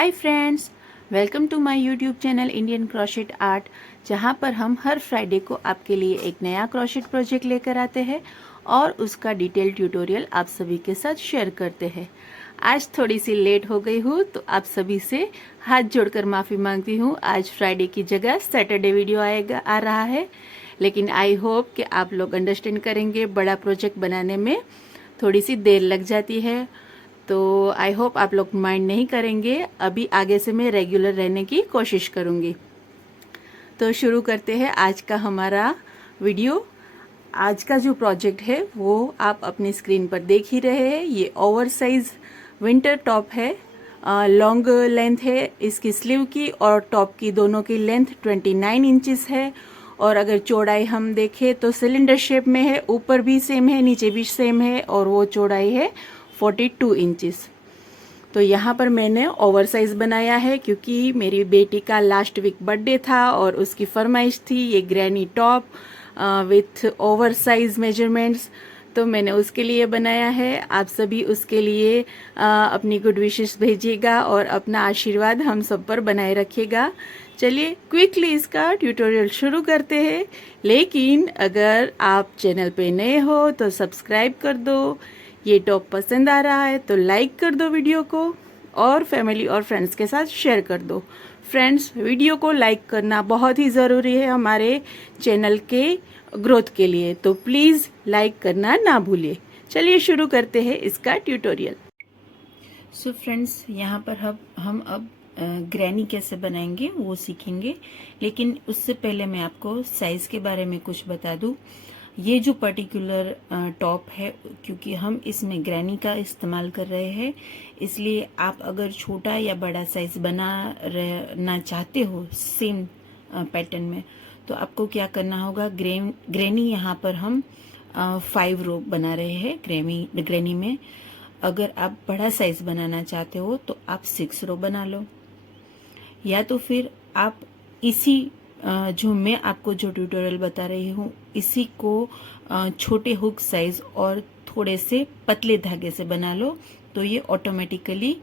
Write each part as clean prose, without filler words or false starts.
Hi friends, welcome to my YouTube channel Indian crochet art, जहां पर हम हर Friday को आपके लिए एक नया क्रोशेट प्रोजेक्ट लेकर आते हैं और उसका डिटेल ट्यूटोरियल आप सभी के साथ शेयर करते हैं। आज थोड़ी सी लेट हो गई हूँ तो आप सभी से हाथ जोड़कर माफ़ी मांगती हूँ। आज फ्राइडे की जगह सैटरडे वीडियो आ रहा है, लेकिन आई होप कि आप लोग अंडरस्टैंड करेंगे। बड़ा प्रोजेक्ट बनाने में थोड़ी सी देर लग जाती है, तो आई होप आप लोग माइंड नहीं करेंगे। अभी आगे से मैं रेगुलर रहने की कोशिश करूँगी। तो शुरू करते हैं आज का हमारा वीडियो। आज का जो प्रोजेक्ट है वो आप अपनी स्क्रीन पर देख ही रहे हैं। ये ओवर साइज विंटर टॉप है। लॉन्ग लेंथ है इसकी स्लीव की और टॉप की दोनों की लेंथ 29 इंचेस है। और अगर चौड़ाई हम देखें तो सिलेंडर शेप में है, ऊपर भी सेम है नीचे भी सेम है, और वो चौड़ाई है 42 इंचेस। तो यहाँ पर मैंने ओवर साइज बनाया है क्योंकि मेरी बेटी का लास्ट वीक बर्थडे था और उसकी फरमाइश थी ये granny top width over size measurements. तो मैंने उसके लिए बनाया है। आप सभी उसके लिए अपनी गुड विशेस भेजिएगा और अपना आशीर्वाद हम सब पर बनाए रखिएगा। चलिए क्विकली इसका ट्यूटोरियल शुरू करते हैं। लेकिन अगर आप चैनल पे नए हो तो सब्सक्राइब कर दो। ये टॉप पसंद आ रहा है तो लाइक कर दो वीडियो को, और फैमिली और फ्रेंड्स के साथ शेयर कर दो। फ्रेंड्स, वीडियो को लाइक करना बहुत ही ज़रूरी है हमारे चैनल के ग्रोथ के लिए, तो प्लीज़ लाइक करना ना भूलिए। चलिए शुरू करते हैं इसका ट्यूटोरियल। सो फ्रेंड्स, यहाँ पर हम अब ग्रैनी कैसे बनाएंगे वो सीखेंगे। लेकिन उससे पहले मैं आपको साइज़ के बारे में कुछ बता दूँ। ये जो पर्टिकुलर टॉप है, क्योंकि हम इसमें ग्रैनी का इस्तेमाल कर रहे हैं, इसलिए आप अगर छोटा या बड़ा साइज बनाना चाहते हो सेम पैटर्न में, तो आपको क्या करना होगा। ग्रैनी यहाँ पर हम 5 रो बना रहे हैं ग्रैनी में। अगर आप बड़ा साइज बनाना चाहते हो तो आप 6 रो बना लो, या तो फिर आप इसी जो मैं आपको जो ट्यूटोरियल बता रही हूँ इसी को छोटे हुक साइज और थोड़े से पतले धागे से बना लो, तो ये ऑटोमेटिकली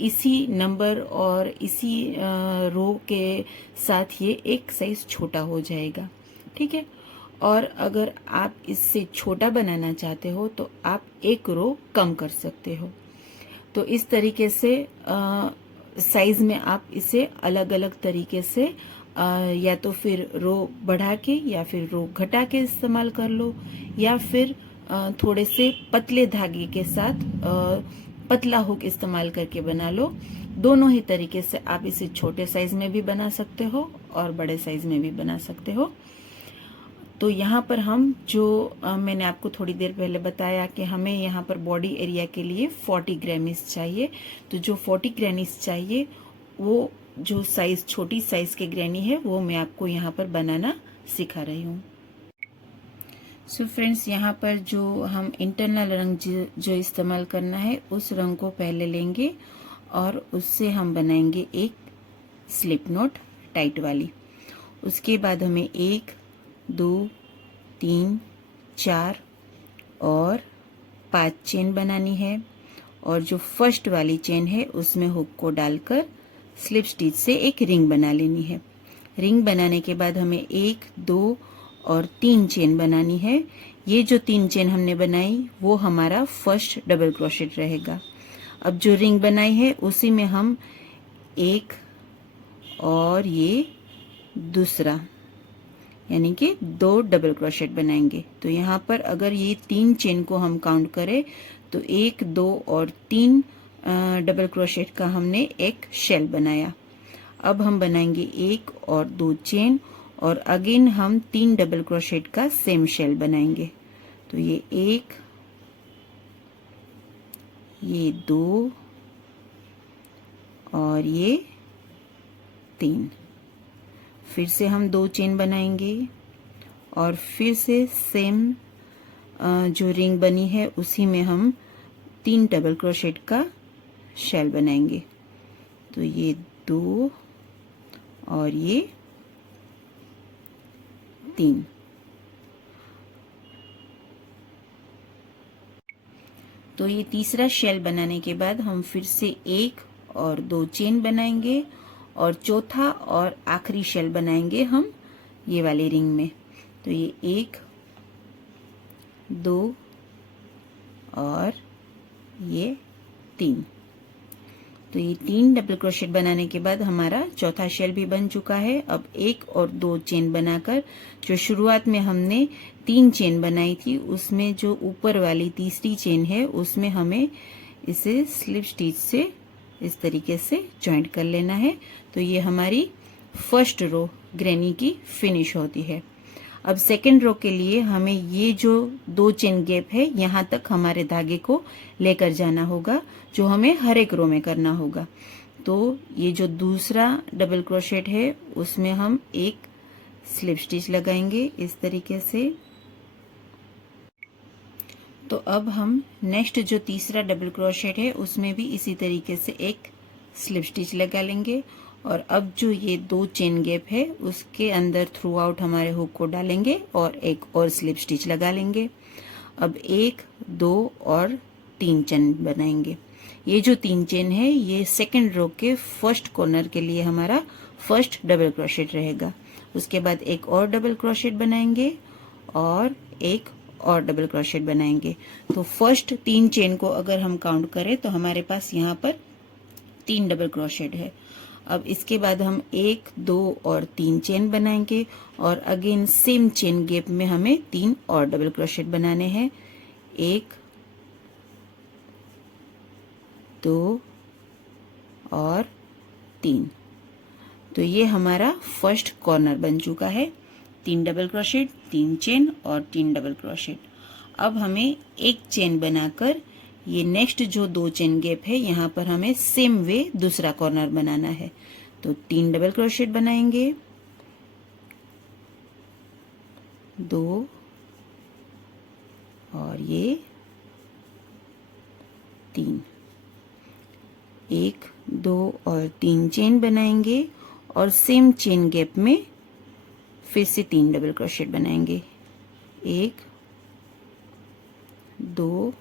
इसी नंबर और इसी रो के साथ ये एक साइज छोटा हो जाएगा। ठीक है। और अगर आप इससे छोटा बनाना चाहते हो तो आप एक रो कम कर सकते हो। तो इस तरीके से साइज में आप इसे अलग अलग तरीके से या तो फिर रो बढ़ा के या फिर रो घटा के इस्तेमाल कर लो, या फिर थोड़े से पतले धागे के साथ पतला हुक इस्तेमाल करके बना लो। दोनों ही तरीके से आप इसे छोटे साइज में भी बना सकते हो और बड़े साइज में भी बना सकते हो। तो यहाँ पर हम जो मैंने आपको थोड़ी देर पहले बताया कि हमें यहाँ पर बॉडी एरिया के लिए 40 ग्रैनीज चाहिए। तो जो 40 ग्रैनीज चाहिए वो जो साइज छोटी साइज के ग्रैनी है वो मैं आपको यहाँ पर बनाना सिखा रही हूँ। सो फ्रेंड्स, यहाँ पर जो हम इंटरनल रंग जो इस्तेमाल करना है उस रंग को पहले लेंगे और उससे हम बनाएंगे एक स्लिप नोट टाइट वाली। उसके बाद हमें 1 2 3 4 और 5 चेन बनानी है, और जो फर्स्ट वाली चेन है उसमें हुक को डालकर स्लिप स्टिच से एक रिंग बना लेनी है। रिंग बनाने के बाद हमें 1 2 और 3 चेन बनानी है। ये जो 3 चेन हमने बनाई वो हमारा फर्स्ट डबल क्रोशेट रहेगा। अब जो रिंग बनाई है उसी में हम एक और ये दूसरा, यानी कि 2 डबल क्रोशेट बनाएंगे। तो यहाँ पर अगर ये 3 चेन को हम काउंट करें तो 1 2 और 3 डबल क्रोशेट का हमने एक शेल बनाया। अब हम बनाएंगे 1 और 2 चेन और अगेन हम 3 डबल क्रोशेट का सेम शेल बनाएंगे। तो ये 1, ये 2 और ये 3। फिर से हम 2 चेन बनाएंगे और फिर से सेम जो रिंग बनी है उसी में हम 3 डबल क्रोशेट का शेल बनाएंगे। तो ये 2 और ये 3। तो ये तीसरा शेल बनाने के बाद हम फिर से 1 और 2 चेन बनाएंगे और चौथा और आखिरी शेल बनाएंगे हम ये वाली रिंग में। तो ये 1 2 और ये 3। तो ये 3 डबल क्रोशेट बनाने के बाद हमारा चौथा शेल भी बन चुका है। अब 1 और 2 चेन बनाकर जो शुरुआत में हमने 3 चेन बनाई थी उसमें जो ऊपर वाली तीसरी चेन है उसमें हमें इसे स्लिप स्टिच से इस तरीके से जॉइंट कर लेना है। तो ये हमारी फर्स्ट रो ग्रैनी की फिनिश होती है। अब सेकेंड रो के लिए हमें ये जो 2 चेन गैप है यहाँ तक हमारे धागे को लेकर जाना होगा, जो हमें हर एक रो में करना होगा। तो ये जो दूसरा डबल क्रोशेट है उसमें हम एक स्लिप स्टिच लगाएंगे इस तरीके से। तो अब हम नेक्स्ट जो तीसरा डबल क्रोशेट है उसमें भी इसी तरीके से एक स्लिप स्टिच लगा लेंगे और अब जो ये 2 चेन गैप है उसके अंदर थ्रू आउट हमारे हुक को डालेंगे और एक और स्लिप स्टिच लगा लेंगे। अब 1 2 और 3 चेन बनाएंगे। ये जो 3 चेन है ये सेकंड रो के फर्स्ट कॉर्नर के लिए हमारा फर्स्ट डबल क्रोशेट रहेगा। उसके बाद एक और डबल क्रोशेट बनाएंगे और एक और डबल क्रोशेट बनाएंगे। तो फर्स्ट 3 चेन को अगर हम काउंट करें तो हमारे पास यहाँ पर 3 डबल क्रोशेट है। अब इसके बाद हम 1 2 और 3 चेन बनाएंगे और अगेन सेम चेन गैप में हमें 3 और डबल क्रोशेट बनाने हैं। 1 2 और 3। तो ये हमारा फर्स्ट कॉर्नर बन चुका है। 3 डबल क्रोशेट, 3 चेन और 3 डबल क्रोशेट। अब हमें एक चेन बनाकर ये नेक्स्ट जो 2 चेन गैप है यहाँ पर हमें सेम वे दूसरा कॉर्नर बनाना है। तो 3 डबल क्रोशेट बनाएंगे, 2 और ये 3, 1 2 और 3 चेन बनाएंगे और सेम चेन गैप में फिर से 3 डबल क्रोशेट बनाएंगे, 1 2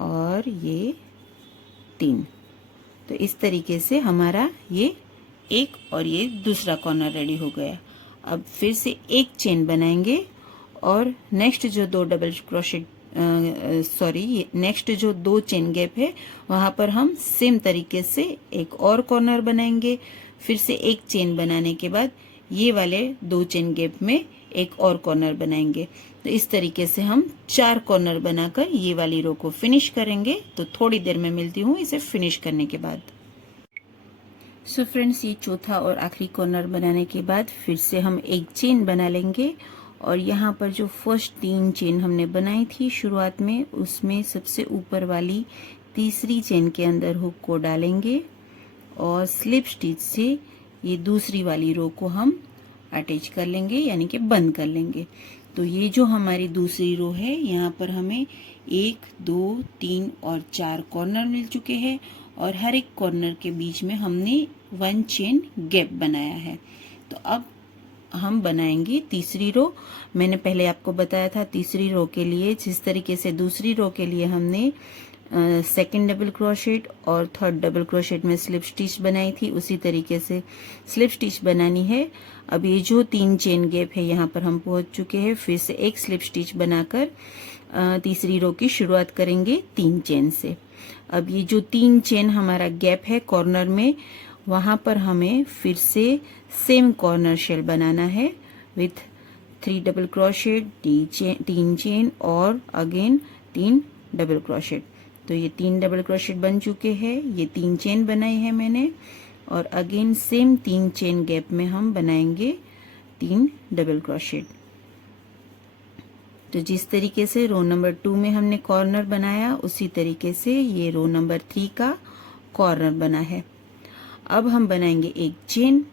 और ये 3। तो इस तरीके से हमारा ये एक और ये दूसरा कॉर्नर रेडी हो गया। अब फिर से एक चेन बनाएंगे और नेक्स्ट जो 2 डबल क्रोशेट नेक्स्ट जो 2 चेन गैप है वहां पर हम सेम तरीके से एक और कॉर्नर बनाएंगे। फिर से एक चेन बनाने के बाद ये वाले 2 चेन गैप में एक और कॉर्नर बनाएंगे। तो इस तरीके से हम 4 कॉर्नर बनाकर ये वाली रो को फिनिश करेंगे। तो थोड़ी देर में मिलती हूँ इसे फिनिश करने के बाद। सो फ्रेंड्स, ये चौथा और आखिरी कॉर्नर बनाने के बाद फिर से हम एक चेन बना लेंगे और यहाँ पर जो फर्स्ट 3 चेन हमने बनाई थी शुरुआत में उसमें सबसे ऊपर वाली तीसरी चेन के अंदर हुक को डालेंगे और स्लिप स्टिच से ये दूसरी वाली रो को हम अटैच कर लेंगे, यानी कि बंद कर लेंगे। तो ये जो हमारी दूसरी रो है यहाँ पर हमें 1 2 3 और 4 कॉर्नर मिल चुके हैं और हर एक कॉर्नर के बीच में हमने 1 चेन गैप बनाया है। तो अब हम बनाएंगे तीसरी रो। मैंने पहले आपको बताया था तीसरी रो के लिए जिस तरीके से दूसरी रो के लिए हमने सेकंड डबल क्रोशेट और थर्ड डबल क्रोशेट में स्लिप स्टिच बनाई थी उसी तरीके से स्लिप स्टिच बनानी है। अब ये जो 3 चेन गैप है यहाँ पर हम पहुंच चुके हैं। फिर से एक स्लिप स्टिच बनाकर तीसरी रो की शुरुआत करेंगे 3 चेन से। अब ये जो 3 चेन हमारा गैप है कॉर्नर में वहां पर हमें फिर से सेम कॉर्नर शेल बनाना है विथ 3 डबल क्रोशेट, 3 चेन और अगेन 3 डबल क्रोशेट। तो ये 3 डबल क्रोशेट बन चुके हैं। ये 3 चेन बनाई है मैंने और अगेन सेम 3 चेन गैप में हम बनाएंगे 3 डबल क्रोशेट। तो जिस तरीके से रो नंबर 2 में हमने कॉर्नर बनाया उसी तरीके से ये रो नंबर 3 का कॉर्नर बना है। अब हम बनाएंगे एक चेन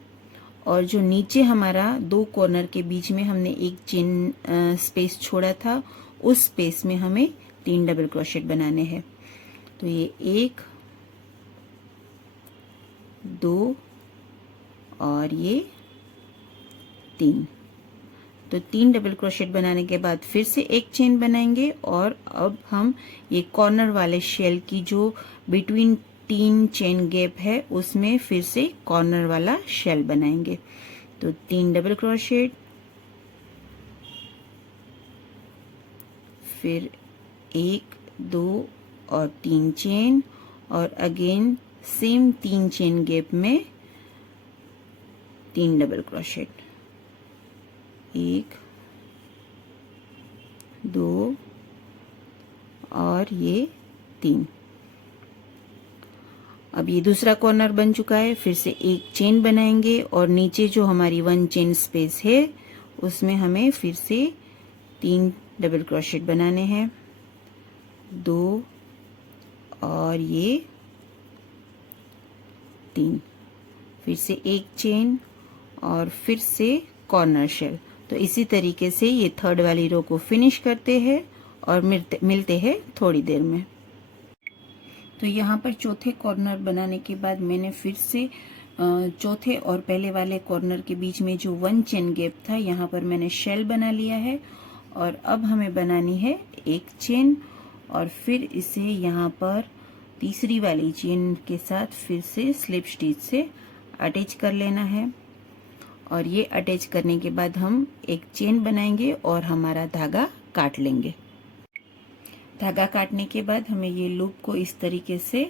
और जो नीचे हमारा 2 कॉर्नर के बीच में हमने एक चेन स्पेस छोड़ा था उस स्पेस में हमें 3 डबल क्रोशेट बनाने हैं। तो ये 1 2 और ये 3। तो 3 डबल क्रोशेट बनाने के बाद फिर से एक चेन बनाएंगे और अब हम ये कॉर्नर वाले शेल की जो बिटवीन 3 चेन गैप है उसमें फिर से कॉर्नर वाला शेल बनाएंगे। तो 3 डबल क्रोशेट, फिर 1 2 और 3 चेन, और अगेन सेम 3 चेन गैप में 3 डबल क्रोशेट, 1 2 और ये 3। अब ये दूसरा कॉर्नर बन चुका है, फिर से एक चेन बनाएंगे और नीचे जो हमारी 1 चेन स्पेस है उसमें हमें फिर से 3 डबल क्रोशेट बनाने हैं, 2 और ये 3, फिर से एक चेन और फिर से कॉर्नर शेल। तो इसी तरीके से ये थर्ड वाली रो को फिनिश करते हैं और मिलते हैं थोड़ी देर में। तो यहाँ पर चौथे कॉर्नर बनाने के बाद मैंने फिर से चौथे और पहले वाले कॉर्नर के बीच में जो 1 चेन गैप था यहाँ पर मैंने शेल बना लिया है, और अब हमें बनानी है एक चेन, और फिर इसे यहाँ पर तीसरी वाली चेन के साथ फिर से स्लिप स्टिच से अटैच कर लेना है। और ये अटैच करने के बाद हम एक चेन बनाएंगे और हमारा धागा काट लेंगे। धागा काटने के बाद हमें ये लूप को इस तरीके से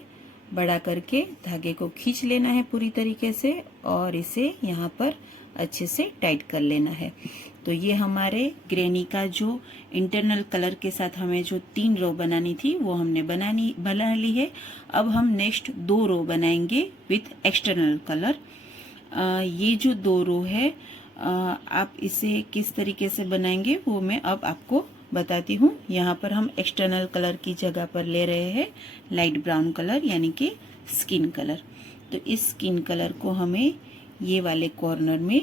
बड़ा करके धागे को खींच लेना है पूरी तरीके से, और इसे यहाँ पर अच्छे से टाइट कर लेना है। तो ये हमारे ग्रेनी का जो इंटरनल कलर के साथ हमें जो 3 रो बनानी थी वो हमने बना ली है। अब हम नेक्स्ट 2 रो बनाएंगे विथ एक्सटर्नल कलर। ये जो 2 रो है आप इसे किस तरीके से बनाएंगे वो मैं अब आपको बताती हूँ। यहाँ पर हम एक्सटर्नल कलर की जगह पर ले रहे हैं लाइट ब्राउन कलर यानी कि स्किन कलर। तो इस स्किन कलर को हमें ये वाले कॉर्नर में,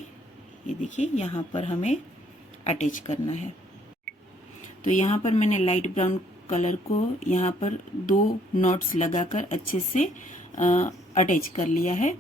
ये देखिए यहाँ पर हमें अटैच करना है। तो यहाँ पर मैंने लाइट ब्राउन कलर को यहाँ पर 2 नॉट्स लगाकर अच्छे से अटैच कर लिया है।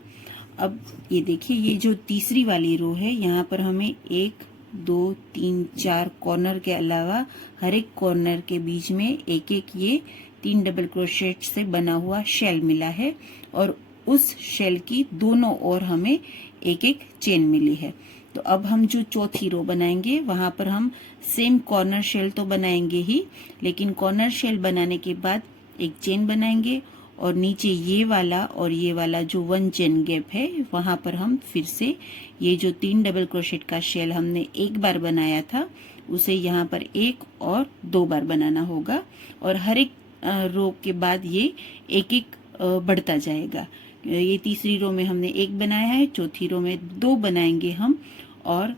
अब ये देखिए ये जो तीसरी वाली रो है यहाँ पर हमें 1 2 3 4 कॉर्नर के अलावा हर एक कॉर्नर के बीच में एक एक ये 3 डबल क्रोशेट से बना हुआ शेल मिला है, और उस शेल की दोनों ओर हमें एक एक चेन मिली है। तो अब हम जो चौथी रो बनाएंगे वहां पर हम सेम कॉर्नर शेल तो बनाएंगे ही, लेकिन कॉर्नर शेल बनाने के बाद एक चेन बनाएंगे और नीचे ये वाला और ये वाला जो 1 चेन गैप है वहां पर हम फिर से ये जो 3 डबल क्रोशेट का शेल हमने एक बार बनाया था उसे यहाँ पर 1 और 2 बार बनाना होगा, और हर एक रो के बाद ये एक एक बढ़ता जाएगा। ये तीसरी रो में हमने 1 बनाया है, चौथी रो में 2 बनाएंगे हम, और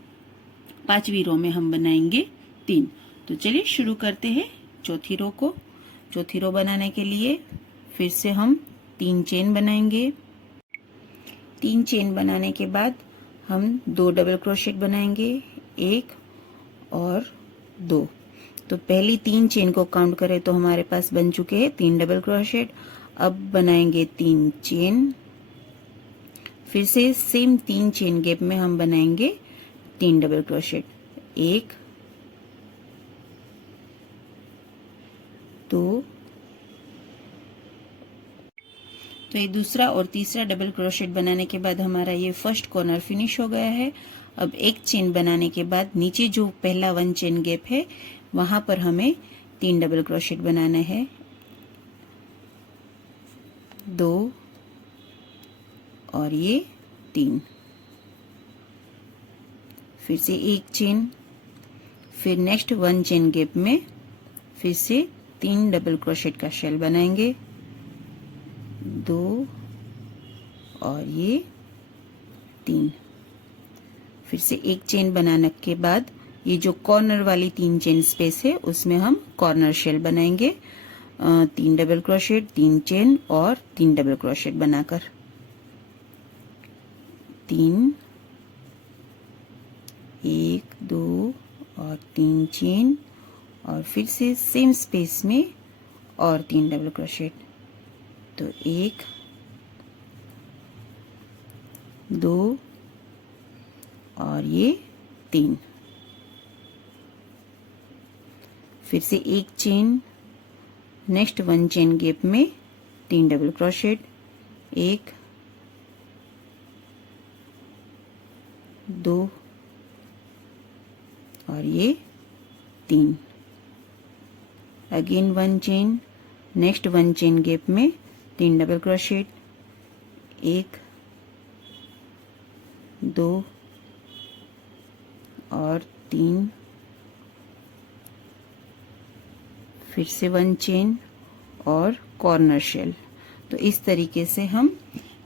5वीं रो में हम बनाएंगे 3। तो चलिए शुरू करते हैं चौथी रो को। चौथी रो बनाने के लिए फिर से हम 3 चेन बनाएंगे। 3 चेन बनाने के बाद हम 2 डबल क्रोशेट बनाएंगे, 1 और 2। तो पहली 3 चेन को काउंट करें तो हमारे पास बन चुके हैं 3 डबल क्रोशेट। अब बनाएंगे 3 चेन, फिर से सेम 3 चेन गैप में हम बनाएंगे 3 डबल क्रोशेट, 1 2। तो ये दूसरा और तीसरा डबल क्रोशेट बनाने के बाद हमारा ये फर्स्ट कॉर्नर फिनिश हो गया है। अब एक चेन बनाने के बाद नीचे जो पहला 1 चेन गैप है वहां पर हमें 3 डबल क्रोशेट बनाना है, 2 और ये 3। फिर से एक चेन, फिर नेक्स्ट 1 चेन गैप में फिर से 3 डबल क्रोशेट का शेल बनाएंगे, 2 और ये 3। फिर से एक चेन बनाने के बाद ये जो कॉर्नर वाली 3 चेन स्पेस है उसमें हम कॉर्नर शेल बनाएंगे, 3 डबल क्रोशेट, 3 चेन और 3 डबल क्रोशेट बनाकर, 3 1 2 और 3 चेन, और फिर से सेम स्पेस में और 3 डबल क्रोशेट। तो 1 2 और ये 3। फिर से एक चेन, नेक्स्ट 1 चेन गैप में 3 डबल क्रोशेट, 1 2 और ये 3। Again 1 chain, next 1 chain gap में 3 डबल क्रोशेट, 1 2 और 3, फिर से 1 चेन और कॉर्नर शेल। तो इस तरीके से हम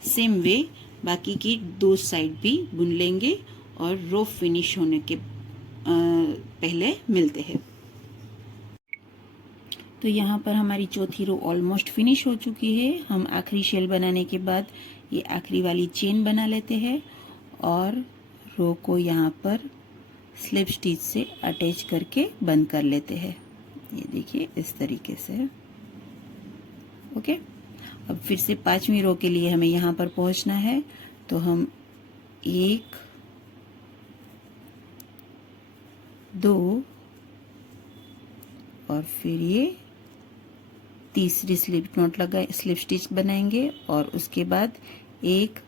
सेम वे बाकी की 2 साइड भी बुन लेंगे और रो फिनिश होने के पहले मिलते हैं। तो यहाँ पर हमारी चौथी रो ऑलमोस्ट फिनिश हो चुकी है। हम आखिरी शेल बनाने के बाद ये आखिरी वाली चेन बना लेते हैं और रो को यहाँ पर स्लिप स्टिच से अटैच करके बंद कर लेते हैं। ये देखिए इस तरीके से। ओके, अब फिर से 5वीं रो के लिए हमें यहाँ पर पहुंचना है। तो हम 1 2 और फिर ये तीसरी स्लिप स्टिच बनाएंगे और उसके बाद 1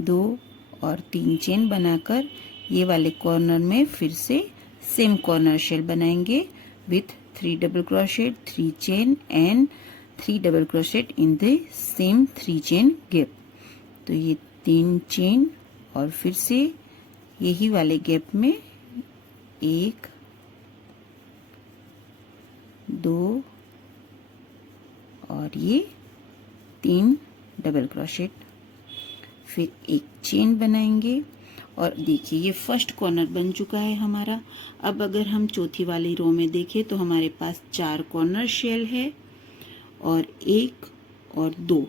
2 और 3 चेन बनाकर ये वाले कॉर्नर में फिर से सेम कॉर्नर शेल बनाएंगे with 3 double crochet, 3 chain and 3 double crochet in the same 3 chain gap. तो ये 3 चेन और फिर से यही वाले गैप में 1 2 और ये 3 डबल क्रोशेट, फिर एक चेन बनाएंगे और देखिए ये फर्स्ट कॉर्नर बन चुका है हमारा। अब अगर हम चौथी वाली रो में देखें तो हमारे पास 4 कॉर्नर शेल है और 1 और 2,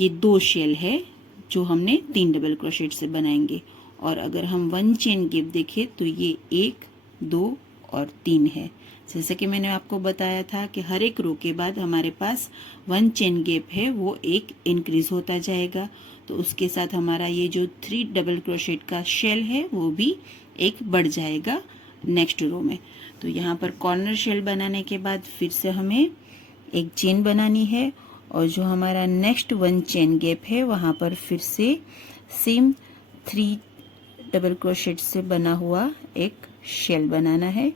ये 2 शेल है जो हमने 3 डबल क्रोशेट से बनाएंगे। और अगर हम 1 चेन गैप देखें तो ये 1 2 और 3 है। जैसे कि मैंने आपको बताया था कि हर एक रो के बाद हमारे पास 1 चेन गैप है वो एक इंक्रीज होता जाएगा। तो उसके साथ हमारा ये जो 3 डबल क्रोशेट का शेल है वो भी एक बढ़ जाएगा नेक्स्ट रो में। तो यहाँ पर कॉर्नर शेल बनाने के बाद फिर से हमें एक चेन बनानी है और जो हमारा नेक्स्ट 1 चेन गैप है वहाँ पर फिर से सेम 3 डबल क्रोशेट से बना हुआ एक शेल बनाना है।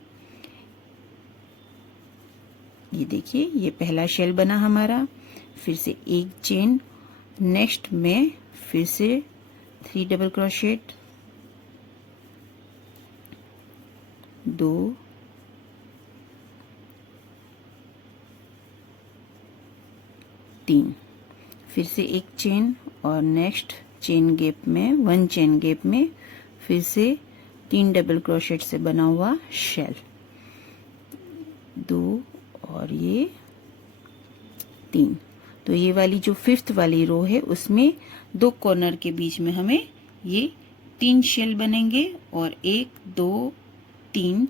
ये देखिए ये पहला शेल बना हमारा, फिर से एक चेन, नेक्स्ट में फिर से 3 डबल क्रोशेट, 2 3, फिर से एक चेन और नेक्स्ट चेन गैप में 1 चेन गैप में फिर से 3 डबल क्रोशेट से बना हुआ शेल, 2 और ये 3। तो ये वाली जो 5th वाली रो है उसमें 2 कॉर्नर के बीच में हमें ये 3 शेल बनेंगे और 1 2 3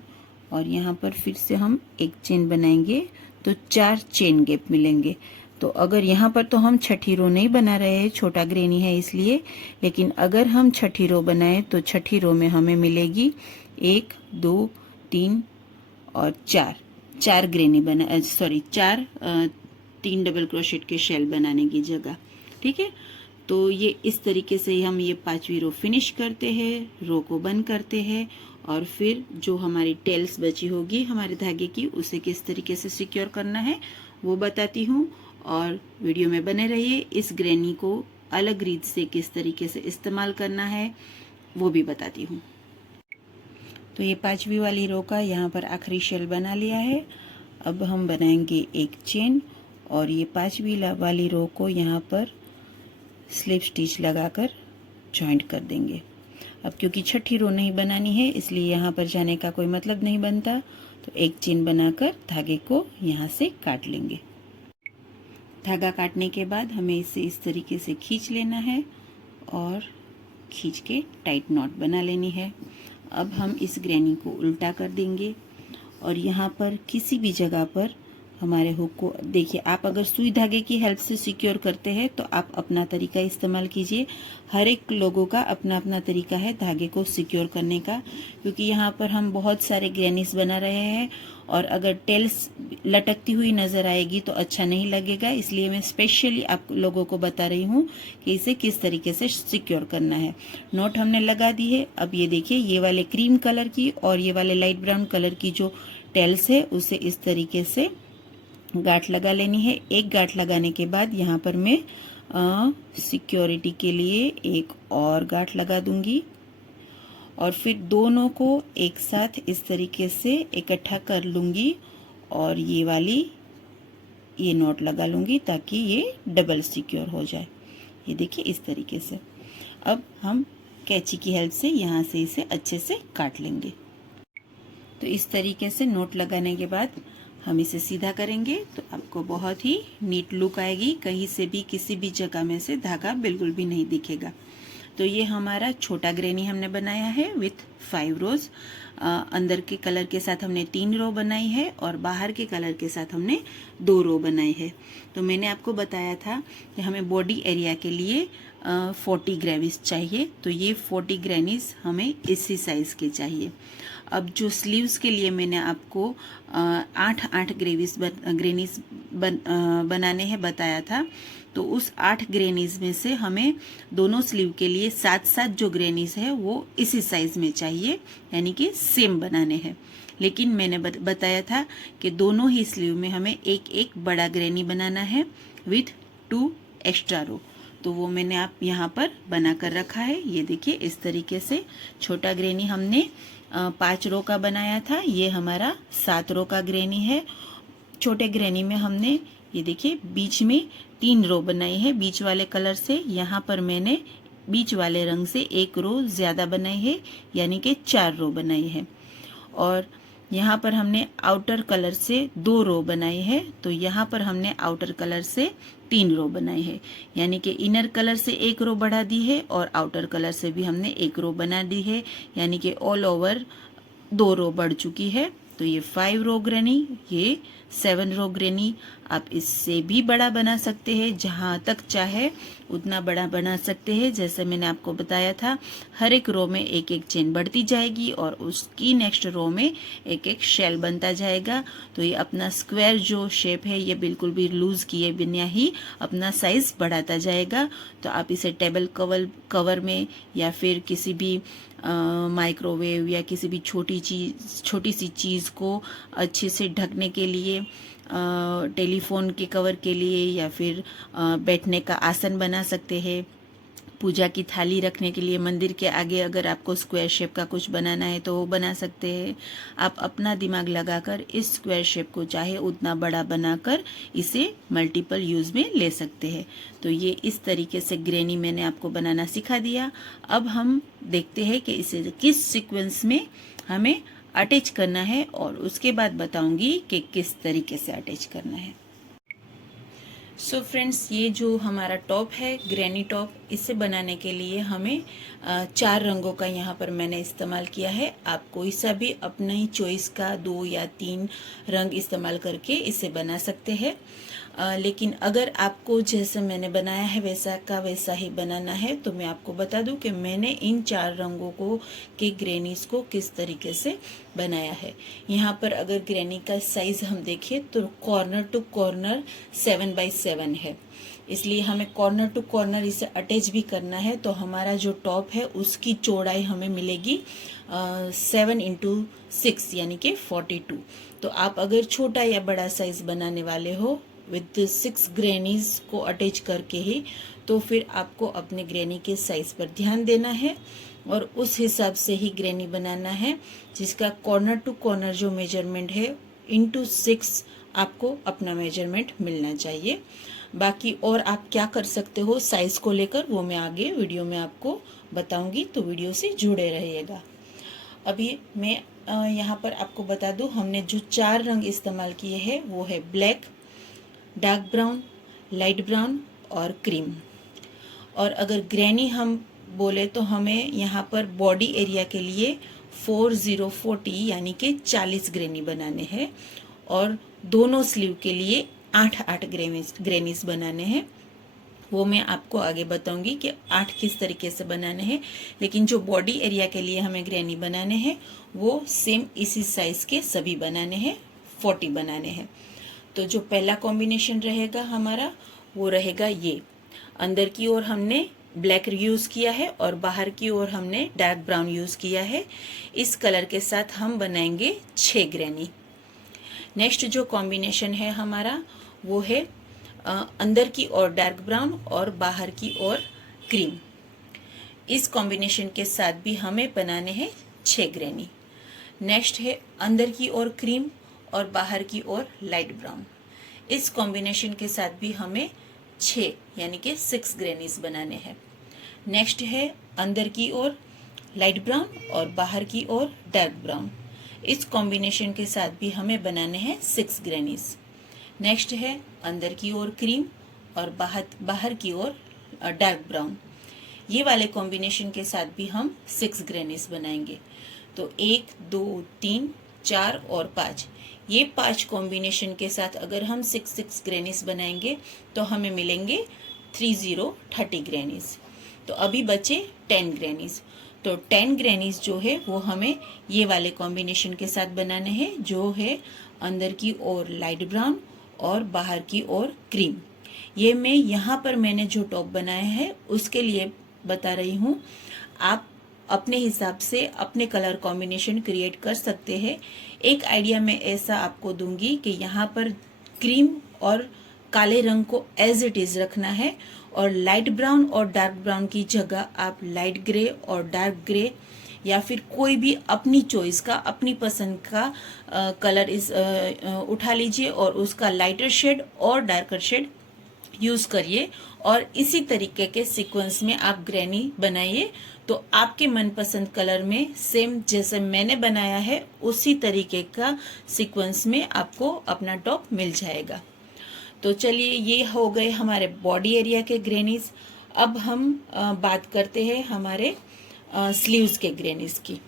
और यहाँ पर फिर से हम एक चेन बनाएंगे तो 4 चेन गैप मिलेंगे। तो अगर यहाँ पर तो हम छठी रो नहीं बना रहे हैं, छोटा ग्रेनी है इसलिए, लेकिन अगर हम छठी रो बनाएं तो छठी रो में हमें मिलेगी 1 2 3 और 4 ग्रेनी बना 4 3 डबल क्रोशेट के शेल बनाने की जगह। ठीक है, तो ये इस तरीके से हम ये 5वीं रो फिनिश करते हैं, रो को बंद करते हैं और फिर जो हमारी टेल्स बची होगी हमारे धागे की उसे किस तरीके से सिक्योर करना है वो बताती हूँ और वीडियो में बने रहिए। इस ग्रेनी को अलग रीत से किस तरीके से इस्तेमाल करना है वो भी बताती हूँ। तो ये 5वीं वाली रो का यहाँ पर आखिरी शेल बना लिया है। अब हम बनाएंगे एक चेन और ये 5वीं वाली रो को यहाँ पर स्लिप स्टिच लगाकर जॉइंट कर देंगे। अब क्योंकि छठी रो नहीं बनानी है इसलिए यहाँ पर जाने का कोई मतलब नहीं बनता, तो एक चेन बनाकर धागे को यहाँ से काट लेंगे। धागा काटने के बाद हमें इसे इस तरीके से खींच लेना है और खींच के टाइट नॉट बना लेनी है। अब हम इस ग्रेनी को उल्टा कर देंगे और यहाँ पर किसी भी जगह पर हमारे हुक को देखिए, आप अगर सुई धागे की हेल्प से सिक्योर करते हैं तो आप अपना तरीका इस्तेमाल कीजिए। हर एक लोगों का अपना अपना तरीका है धागे को सिक्योर करने का, क्योंकि यहाँ पर हम बहुत सारे ग्रेनीज बना रहे हैं और अगर टेल्स लटकती हुई नजर आएगी तो अच्छा नहीं लगेगा, इसलिए मैं स्पेशली आप लोगों को बता रही हूँ कि इसे किस तरीके से सिक्योर करना है। नॉट हमने लगा दी है। अब ये देखिए, ये वाले क्रीम कलर की और ये वाले लाइट ब्राउन कलर की जो टेल्स है उसे इस तरीके से गांठ लगा लेनी है। एक गांठ लगाने के बाद यहाँ पर मैं सिक्योरिटी के लिए एक और गांठ लगा दूंगी और फिर दोनों को एक साथ इस तरीके से इकट्ठा कर लूंगी और ये नॉट लगा लूंगी ताकि ये डबल सिक्योर हो जाए। ये देखिए इस तरीके से। अब हम कैंची की हेल्प से यहाँ से इसे अच्छे से काट लेंगे। तो इस तरीके से नॉट लगाने के बाद हम इसे सीधा करेंगे तो आपको बहुत ही नीट लुक आएगी। कहीं से भी किसी भी जगह में से धागा बिल्कुल भी नहीं दिखेगा। तो ये हमारा छोटा ग्रेनी हमने बनाया है विथ 5 रोज। अंदर के कलर के साथ हमने 3 रो बनाई है और बाहर के कलर के साथ हमने 2 रो बनाई है। तो मैंने आपको बताया था कि हमें बॉडी एरिया के लिए 40 ग्रेनीज चाहिए, तो ये 40 ग्रेनीज हमें इसी साइज के चाहिए। अब जो स्लीव्स के लिए मैंने आपको 8 ग्रेनीज बनाने हैं बताया था, तो उस 8 ग्रेनीज में से हमें दोनों स्लीव के लिए 7 जो ग्रेनीज है वो इसी साइज में चाहिए, यानी कि सेम बनाने हैं। लेकिन मैंने बताया था कि दोनों ही स्लीव में हमें एक बड़ा ग्रेनी बनाना है विथ 2 एक्स्ट्रा रो। तो वो मैंने आप यहाँ पर बना कर रखा है। ये देखिए इस तरीके से छोटा ग्रेनी हमने 5 रो का बनाया था, ये हमारा 7 रो का ग्रेनी है। छोटे ग्रेनी में हमने ये देखिए बीच में 3 रो बनाई है बीच वाले कलर से। यहाँ पर मैंने बीच वाले रंग से 1 रो ज्यादा बनाई है, यानी कि 4 रो बनाई है। और यहाँ पर हमने आउटर कलर से 2 रो बनाई है, तो यहाँ पर हमने आउटर कलर से 3 रो बनाई है, यानी कि इनर कलर से 1 रो बढ़ा दी है और आउटर कलर से भी हमने 1 रो बना दी है, यानी कि ऑल ओवर 2 रो बढ़ चुकी है। तो ये 5 रो ग्रेनी, ये 7 रो ग्रेनी। आप इससे भी बड़ा बना सकते हैं, जहां तक चाहे उतना बड़ा बना सकते हैं। जैसे मैंने आपको बताया था, हर एक रो में एक चेन बढ़ती जाएगी और उसकी नेक्स्ट रो में एक शेल बनता जाएगा। तो ये अपना स्क्वायर जो शेप है ये बिल्कुल भी लूज किए बिना ही अपना साइज बढ़ाता जाएगा। तो आप इसे टेबल कवर में या फिर किसी भी माइक्रोवेव या किसी भी छोटी सी चीज को अच्छे से ढकने के लिए, टेलीफोन के कवर के लिए या फिर बैठने का आसन बना सकते हैं। पूजा की थाली रखने के लिए मंदिर के आगे अगर आपको स्क्वायर शेप का कुछ बनाना है तो वो बना सकते हैं। आप अपना दिमाग लगाकर इस स्क्वायर शेप को चाहे उतना बड़ा बनाकर इसे मल्टीपल यूज में ले सकते हैं। तो ये इस तरीके से ग्रेनी मैंने आपको बनाना सिखा दिया। अब हम देखते हैं कि इसे किस सीक्वेंस में हमें अटैच करना है और उसके बाद बताऊंगी कि किस तरीके से अटैच करना है। सो फ्रेंड्स, ये जो हमारा टॉप है ग्रैनी टॉप, इसे बनाने के लिए हमें 4 रंगों का यहाँ पर मैंने इस्तेमाल किया है। आप कोई सा भी अपना ही चॉइस का 2 या 3 रंग इस्तेमाल करके इसे बना सकते हैं। लेकिन अगर आपको जैसे मैंने बनाया है वैसा का वैसा ही बनाना है तो मैं आपको बता दूं कि मैंने इन 4 रंगों को के ग्रेनीज को किस तरीके से बनाया है। यहाँ पर अगर ग्रेनी का साइज हम देखें तो कॉर्नर टू कॉर्नर 7 बाई 7 है, इसलिए हमें कॉर्नर टू कॉर्नर इसे अटैच भी करना है। तो हमारा जो टॉप है उसकी चौड़ाई हमें मिलेगी 7 इंटू 6 यानी कि 42। तो आप अगर छोटा या बड़ा साइज बनाने वाले हो विद 6 ग्रेनीज को अटैच करके ही, तो फिर आपको अपने ग्रेनी के साइज पर ध्यान देना है और उस हिसाब से ही ग्रेनी बनाना है, जिसका कॉर्नर टू कॉर्नर जो मेजरमेंट है इंटू 6 आपको अपना मेजरमेंट मिलना चाहिए। बाकी और आप क्या कर सकते हो साइज को लेकर वो मैं आगे वीडियो में आपको बताऊंगी, तो वीडियो से जुड़े रहिएगा। अभी मैं यहाँ पर आपको बता दूं, हमने जो 4 रंग इस्तेमाल किए हैं वो है black, dark brown, light brown और क्रीम। और अगर ग्रेनी हम बोले तो हमें यहाँ पर बॉडी एरिया के लिए 4040 यानी कि 40 ग्रेनी बनाने हैं और दोनों स्लीव के लिए 8 ग्रेनीज बनाने हैं। वो मैं आपको आगे बताऊंगी कि 8 किस तरीके से बनाने हैं। लेकिन जो बॉडी एरिया के लिए हमें ग्रेनी बनाने हैं वो सेम इसी साइज के सभी बनाने हैं 40 बनाने हैं। तो जो पहला कॉम्बिनेशन रहेगा हमारा वो रहेगा ये, अंदर की ओर हमने ब्लैक यूज किया है और बाहर की ओर हमने डार्क ब्राउन यूज किया है। इस कलर के साथ हम बनाएंगे 6 ग्रैनी। नेक्स्ट जो कॉम्बिनेशन है हमारा वो है अंदर की ओर डार्क ब्राउन और बाहर की ओर क्रीम। इस कॉम्बिनेशन के साथ भी हमें बनाने हैं 6 ग्रैनी। नेक्स्ट है अंदर की ओर क्रीम और बाहर की ओर लाइट ब्राउन। इस कॉम्बिनेशन के साथ भी हमें 6 यानी कि 6 ग्रैनीज बनाने हैं। नेक्स्ट है अंदर की ओर लाइट ब्राउन और बाहर की ओर डार्क ब्राउन। इस कॉम्बिनेशन के साथ भी हमें बनाने हैं 6 ग्रैनीज। नेक्स्ट है अंदर की ओर क्रीम और बाहर की ओर डार्क ब्राउन। ये वाले कॉम्बिनेशन के साथ भी हम 6 ग्रैनीज बनाएंगे। तो 1 2 3 4 और 5, ये 5 कॉम्बिनेशन के साथ अगर हम 6 ग्रैनीज बनाएंगे तो हमें मिलेंगे 30 ग्रैनीज। तो अभी बचे 10 ग्रैनीज। तो 10 ग्रैनीज जो है वो हमें ये वाले कॉम्बिनेशन के साथ बनाने हैं, जो है अंदर की ओर लाइट ब्राउन और बाहर की ओर क्रीम। ये मैं यहाँ पर मैंने जो टॉप बनाया है उसके लिए बता रही हूँ। आप अपने हिसाब से अपने कलर कॉम्बिनेशन क्रिएट कर सकते हैं। एक आइडिया मैं ऐसा आपको दूंगी कि यहाँ पर क्रीम और काले रंग को एज इट इज रखना है और लाइट ब्राउन और डार्क ब्राउन की जगह आप लाइट ग्रे और डार्क ग्रे या फिर कोई भी अपनी चॉइस का, अपनी पसंद का कलर उठा लीजिए और उसका लाइटर शेड और डार्कर शेड यूज करिए और इसी तरीके के सीक्वेंस में आप ग्रैनी बनाइए। तो आपके मनपसंद कलर में सेम जैसे मैंने बनाया है उसी तरीके का सीक्वेंस में आपको अपना टॉप मिल जाएगा। तो चलिए, ये हो गए हमारे बॉडी एरिया के ग्रैनीज। अब हम बात करते हैं हमारे स्लीव्स के ग्रैनीज की।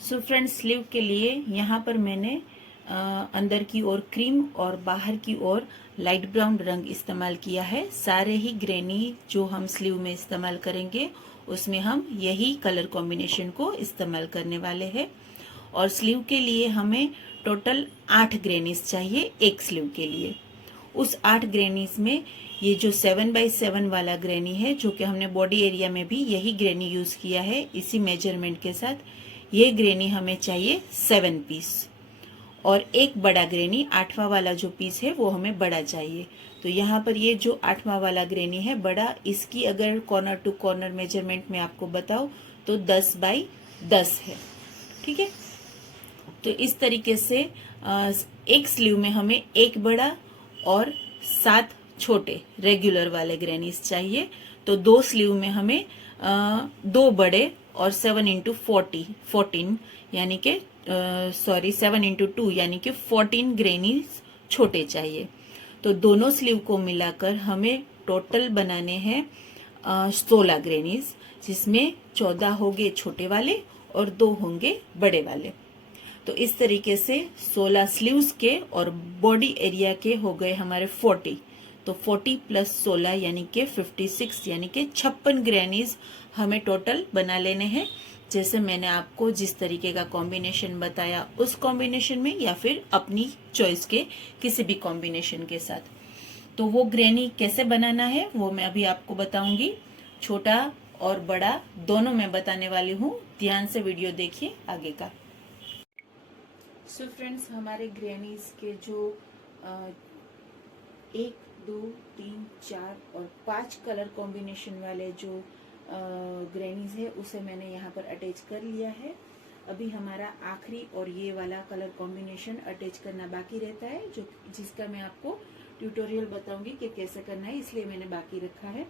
सो फ्रेंड्स, स्लीव के लिए यहाँ पर मैंने अंदर की ओर क्रीम और बाहर की ओर लाइट ब्राउन रंग इस्तेमाल किया है। सारे ही ग्रैनी जो हम स्लीव में इस्तेमाल करेंगे उसमें हम यही कलर कॉम्बिनेशन को इस्तेमाल करने वाले हैं। और स्लीव के लिए हमें टोटल 8 ग्रैनीज चाहिए एक स्लीव के लिए। उस 8 ग्रैनीज में ये जो 7x7 वाला ग्रैनी है, जो कि हमने बॉडी एरिया में भी यही ग्रैनी यूज किया है इसी मेजरमेंट के साथ, ये ग्रैनी हमें चाहिए 7 पीस। और एक बड़ा ग्रैनी 8वां वाला जो पीस है वो हमें बड़ा चाहिए। तो यहाँ पर ये जो 8वां वाला ग्रैनी है बड़ा, इसकी अगर कॉर्नर टू कॉर्नर मेजरमेंट में आपको बताओ तो 10x10 है। ठीक है, तो इस तरीके से एक स्लीव में हमें एक बड़ा और 7 छोटे रेगुलर वाले ग्रैनीज चाहिए। तो 2 स्लीव में हमें 2 बड़े और 7x14 यानी कि 7x2 यानी कि 14 ग्रैनीज छोटे चाहिए। तो दोनों स्लीव को मिलाकर हमें टोटल बनाने हैं 16 ग्रैनीज, जिसमें 14 होंगे छोटे वाले और 2 होंगे बड़े वाले। तो इस तरीके से 16 स्लीव्स के और बॉडी एरिया के हो गए हमारे 40। तो 40 + 16 यानी कि 56 यानी कि 56 ग्रैनीज हमें टोटल बना लेने हैं। जैसे मैंने आपको जिस तरीके का कॉम्बिनेशन बताया उस कॉम्बिनेशन में या फिर अपनी चॉइस के किसी भी कॉम्बिनेशन के साथ। तो वो ग्रैनी कैसे बनाना है वो मैं अभी आपको बताऊंगी। छोटा और बड़ा दोनों मैं बताने वाली हूँ, ध्यान से वीडियो देखिए आगे का। सो फ्रेंड्स, हमारे ग्रैनीज के जो 1 2 3 4 और 5 कलर कॉम्बिनेशन वाले जो ग्रैनीज है उसे मैंने यहाँ पर अटैच कर लिया है। अभी हमारा आखिरी और ये वाला कलर कॉम्बिनेशन अटैच करना बाकी रहता है, जो जिसका मैं आपको ट्यूटोरियल बताऊंगी कि कैसे करना है, इसलिए मैंने बाकी रखा है।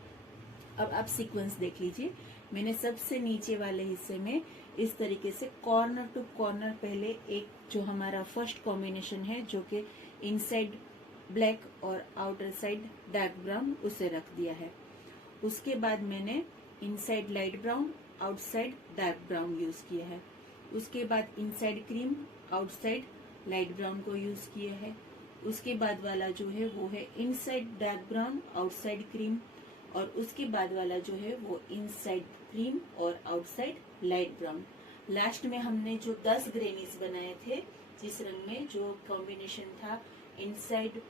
अब आप सीक्वेंस देख लीजिए। मैंने सबसे नीचे वाले हिस्से में इस तरीके से कॉर्नर टू कॉर्नर पहले एक जो हमारा फर्स्ट कॉम्बिनेशन है, जो कि इनसाइड ब्लैक और आउटर साइड डार्क ब्राउन, उसे रख दिया है। उसके बाद मैंने inside light brown outside dark brown use किया है। उसके बाद inside cream outside light brown को यूज किया है। उसके बाद वाला जो है वो है inside dark brown outside cream, और उसके बाद वाला जो है वो इनसाइड क्रीम और आउटसाइड लाइट ब्राउन। लास्ट में हमने जो 10 ग्रैनीज बनाए थे जिस रंग में जो कॉम्बिनेशन था इनसाइड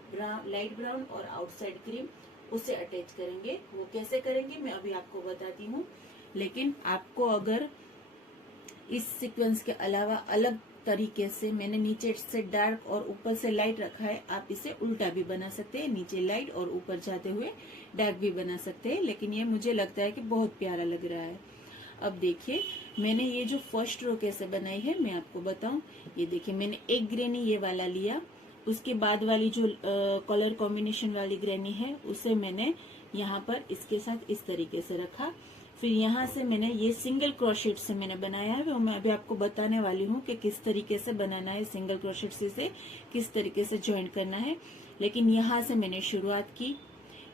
लाइट ब्राउन और आउटसाइड क्रीम, उसे अटैच करेंगे। वो कैसे करेंगे मैं अभी आपको बताती हूँ। लेकिन आपको अगर इस सीक्वेंस के अलावा अलग तरीके से, मैंने नीचे से डार्क और ऊपर से लाइट रखा है, आप इसे उल्टा भी बना सकते हैं, नीचे लाइट और ऊपर जाते हुए डार्क भी बना सकते हैं। लेकिन ये मुझे लगता है कि बहुत प्यारा लग रहा है। अब देखिए मैंने ये जो फर्स्ट रो कैसे बनाई है मैं आपको बताऊं। ये देखिए मैंने एक ग्रेनी ये वाला लिया, उसके बाद वाली जो कलर कॉम्बिनेशन वाली ग्रेनी है उसे मैंने यहाँ पर इसके साथ इस तरीके से रखा। फिर यहाँ से मैंने ये सिंगल क्रोशेट से मैंने बनाया है, वो मैं अभी आपको बताने वाली हूँ कि किस तरीके से बनाना है, सिंगल क्रोशेट से किस तरीके से ज्वाइंट करना है। लेकिन यहाँ से मैंने शुरुआत की।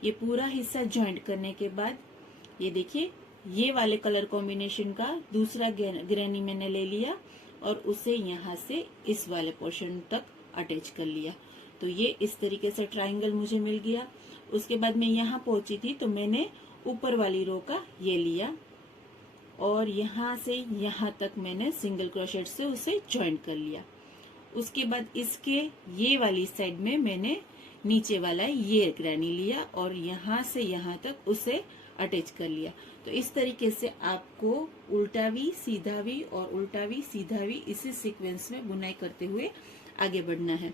ये पूरा हिस्सा ज्वाइंट करने के बाद ये देखिए ये वाले कलर कॉम्बिनेशन का दूसरा ग्रेनी मैंने ले लिया और उसे यहाँ से इस वाले पोर्शन तक अटैच कर लिया। तो ये इस तरीके से ट्रायंगल मुझे मिल गया। उसके बाद मैं यहाँ पहुंची थी तो मैंने ऊपर वाली रो का ये लिया और यहाँ से यहाँ तक मैंने सिंगल क्रोशेट से उसे ज्वाइंट कर लिया। उसके बाद इसके ये वाली साइड में मैंने नीचे वाला ये ग्रेनी लिया और यहाँ से यहाँ तक उसे अटैच कर लिया। तो इस तरीके से आपको उल्टावी सीधावी और उल्टावी सीधावी इसी सीक्वेंस में बुनाई करते हुए आगे बढ़ना है।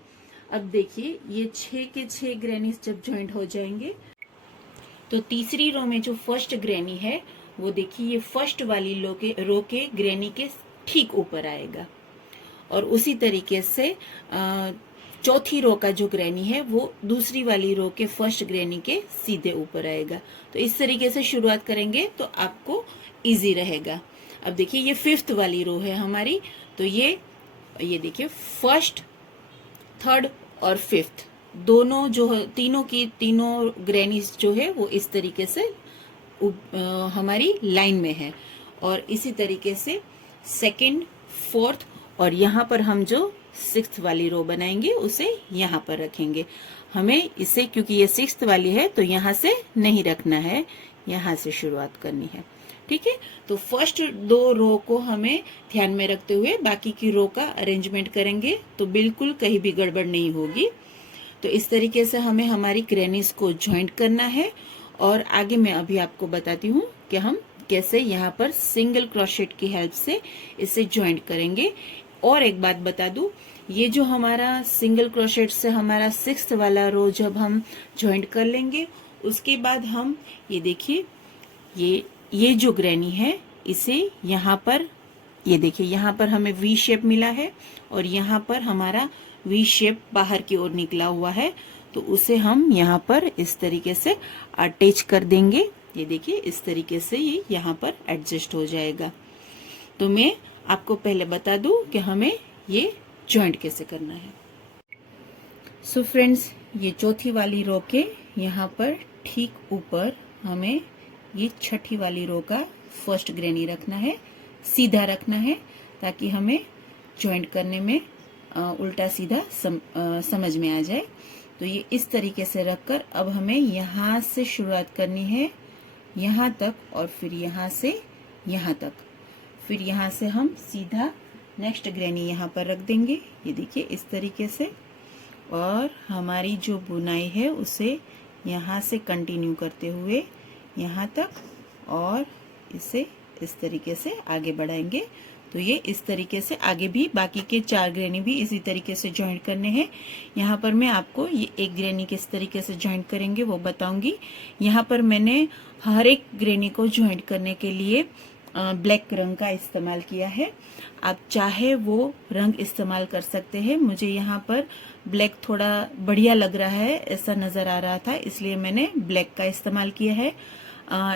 अब देखिए ये 6 के 6 ग्रेनीज जब ज्वाइंट हो जाएंगे तो तीसरी रो में जो फर्स्ट ग्रेनी है वो देखिए ये फर्स्ट वाली रो के ग्रेनी के ठीक ऊपर आएगा और उसी तरीके से चौथी रो का जो ग्रेनी है वो दूसरी वाली रो के फर्स्ट ग्रेनी के सीधे ऊपर आएगा। तो इस तरीके से शुरुआत करेंगे तो आपको इजी रहेगा। अब देखिए ये 5th वाली रो है हमारी, तो ये देखिए फर्स्ट, थर्ड और 5th दोनों जो तीनों ग्रेनीज जो है वो इस तरीके से हमारी लाइन में है और इसी तरीके से 2nd, 4th और यहाँ पर हम जो 6th वाली रो बनाएंगे उसे यहाँ पर रखेंगे। हमें इसे क्योंकि ये 6th वाली है तो यहाँ से नहीं रखना है, यहाँ से शुरुआत करनी है। ठीक है, तो फर्स्ट 2 रो को हमें ध्यान में रखते हुए बाकी की रो का अरेंजमेंट करेंगे तो बिल्कुल कहीं भी गड़बड़ नहीं होगी। तो इस तरीके से हमें हमारी ग्रेनीज को ज्वाइंट करना है और आगे मैं अभी आपको बताती हूँ कि हम कैसे यहाँ पर सिंगल क्रोशेट की हेल्प से इसे ज्वाइंट करेंगे। और एक बात बता दूं, ये जो हमारा सिंगल क्रोशेट से हमारा 6th वाला रो जब हम ज्वाइंट कर लेंगे उसके बाद हम ये देखिए ये जो ग्रेनी है इसे यहाँ पर ये देखिए यहाँ पर हमें वी शेप मिला है और यहाँ पर हमारा वी शेप बाहर की ओर निकला हुआ है, तो उसे हम यहाँ पर इस तरीके से अटैच कर देंगे। ये देखिए इस तरीके से ये यहाँ पर एडजस्ट हो जाएगा। तो मैं आपको पहले बता दूं कि हमें ये ज्वाइंट कैसे करना है। सो फ्रेंड्स, ये चौथी वाली रो के यहाँ पर ठीक ऊपर हमें ये छठी वाली रो का फर्स्ट ग्रेनी रखना है, सीधा रखना है ताकि हमें ज्वाइंट करने में उल्टा सीधा समझ में आ जाए। तो ये इस तरीके से रखकर अब हमें यहाँ से शुरुआत करनी है यहाँ तक और फिर यहाँ से यहाँ तक, फिर यहाँ से हम सीधा नेक्स्ट ग्रेनी यहाँ पर रख देंगे। ये देखिए इस तरीके से, और हमारी जो बुनाई है उसे यहाँ से कंटिन्यू करते हुए यहाँ तक और इसे इस तरीके से आगे बढ़ाएंगे। तो ये इस तरीके से आगे भी बाकी के 4 ग्रेनी भी इसी तरीके से ज्वाइंट करने हैं। यहाँ पर मैं आपको ये एक ग्रेनी किस तरीके से ज्वाइंट करेंगे वो बताऊंगी। यहाँ पर मैंने हर एक ग्रेनी को ज्वाइंट करने के लिए ब्लैक रंग का इस्तेमाल किया है। आप चाहे वो रंग इस्तेमाल कर सकते हैं। मुझे यहाँ पर ब्लैक थोड़ा बढ़िया लग रहा है, ऐसा नजर आ रहा था, इसलिए मैंने ब्लैक का इस्तेमाल किया है।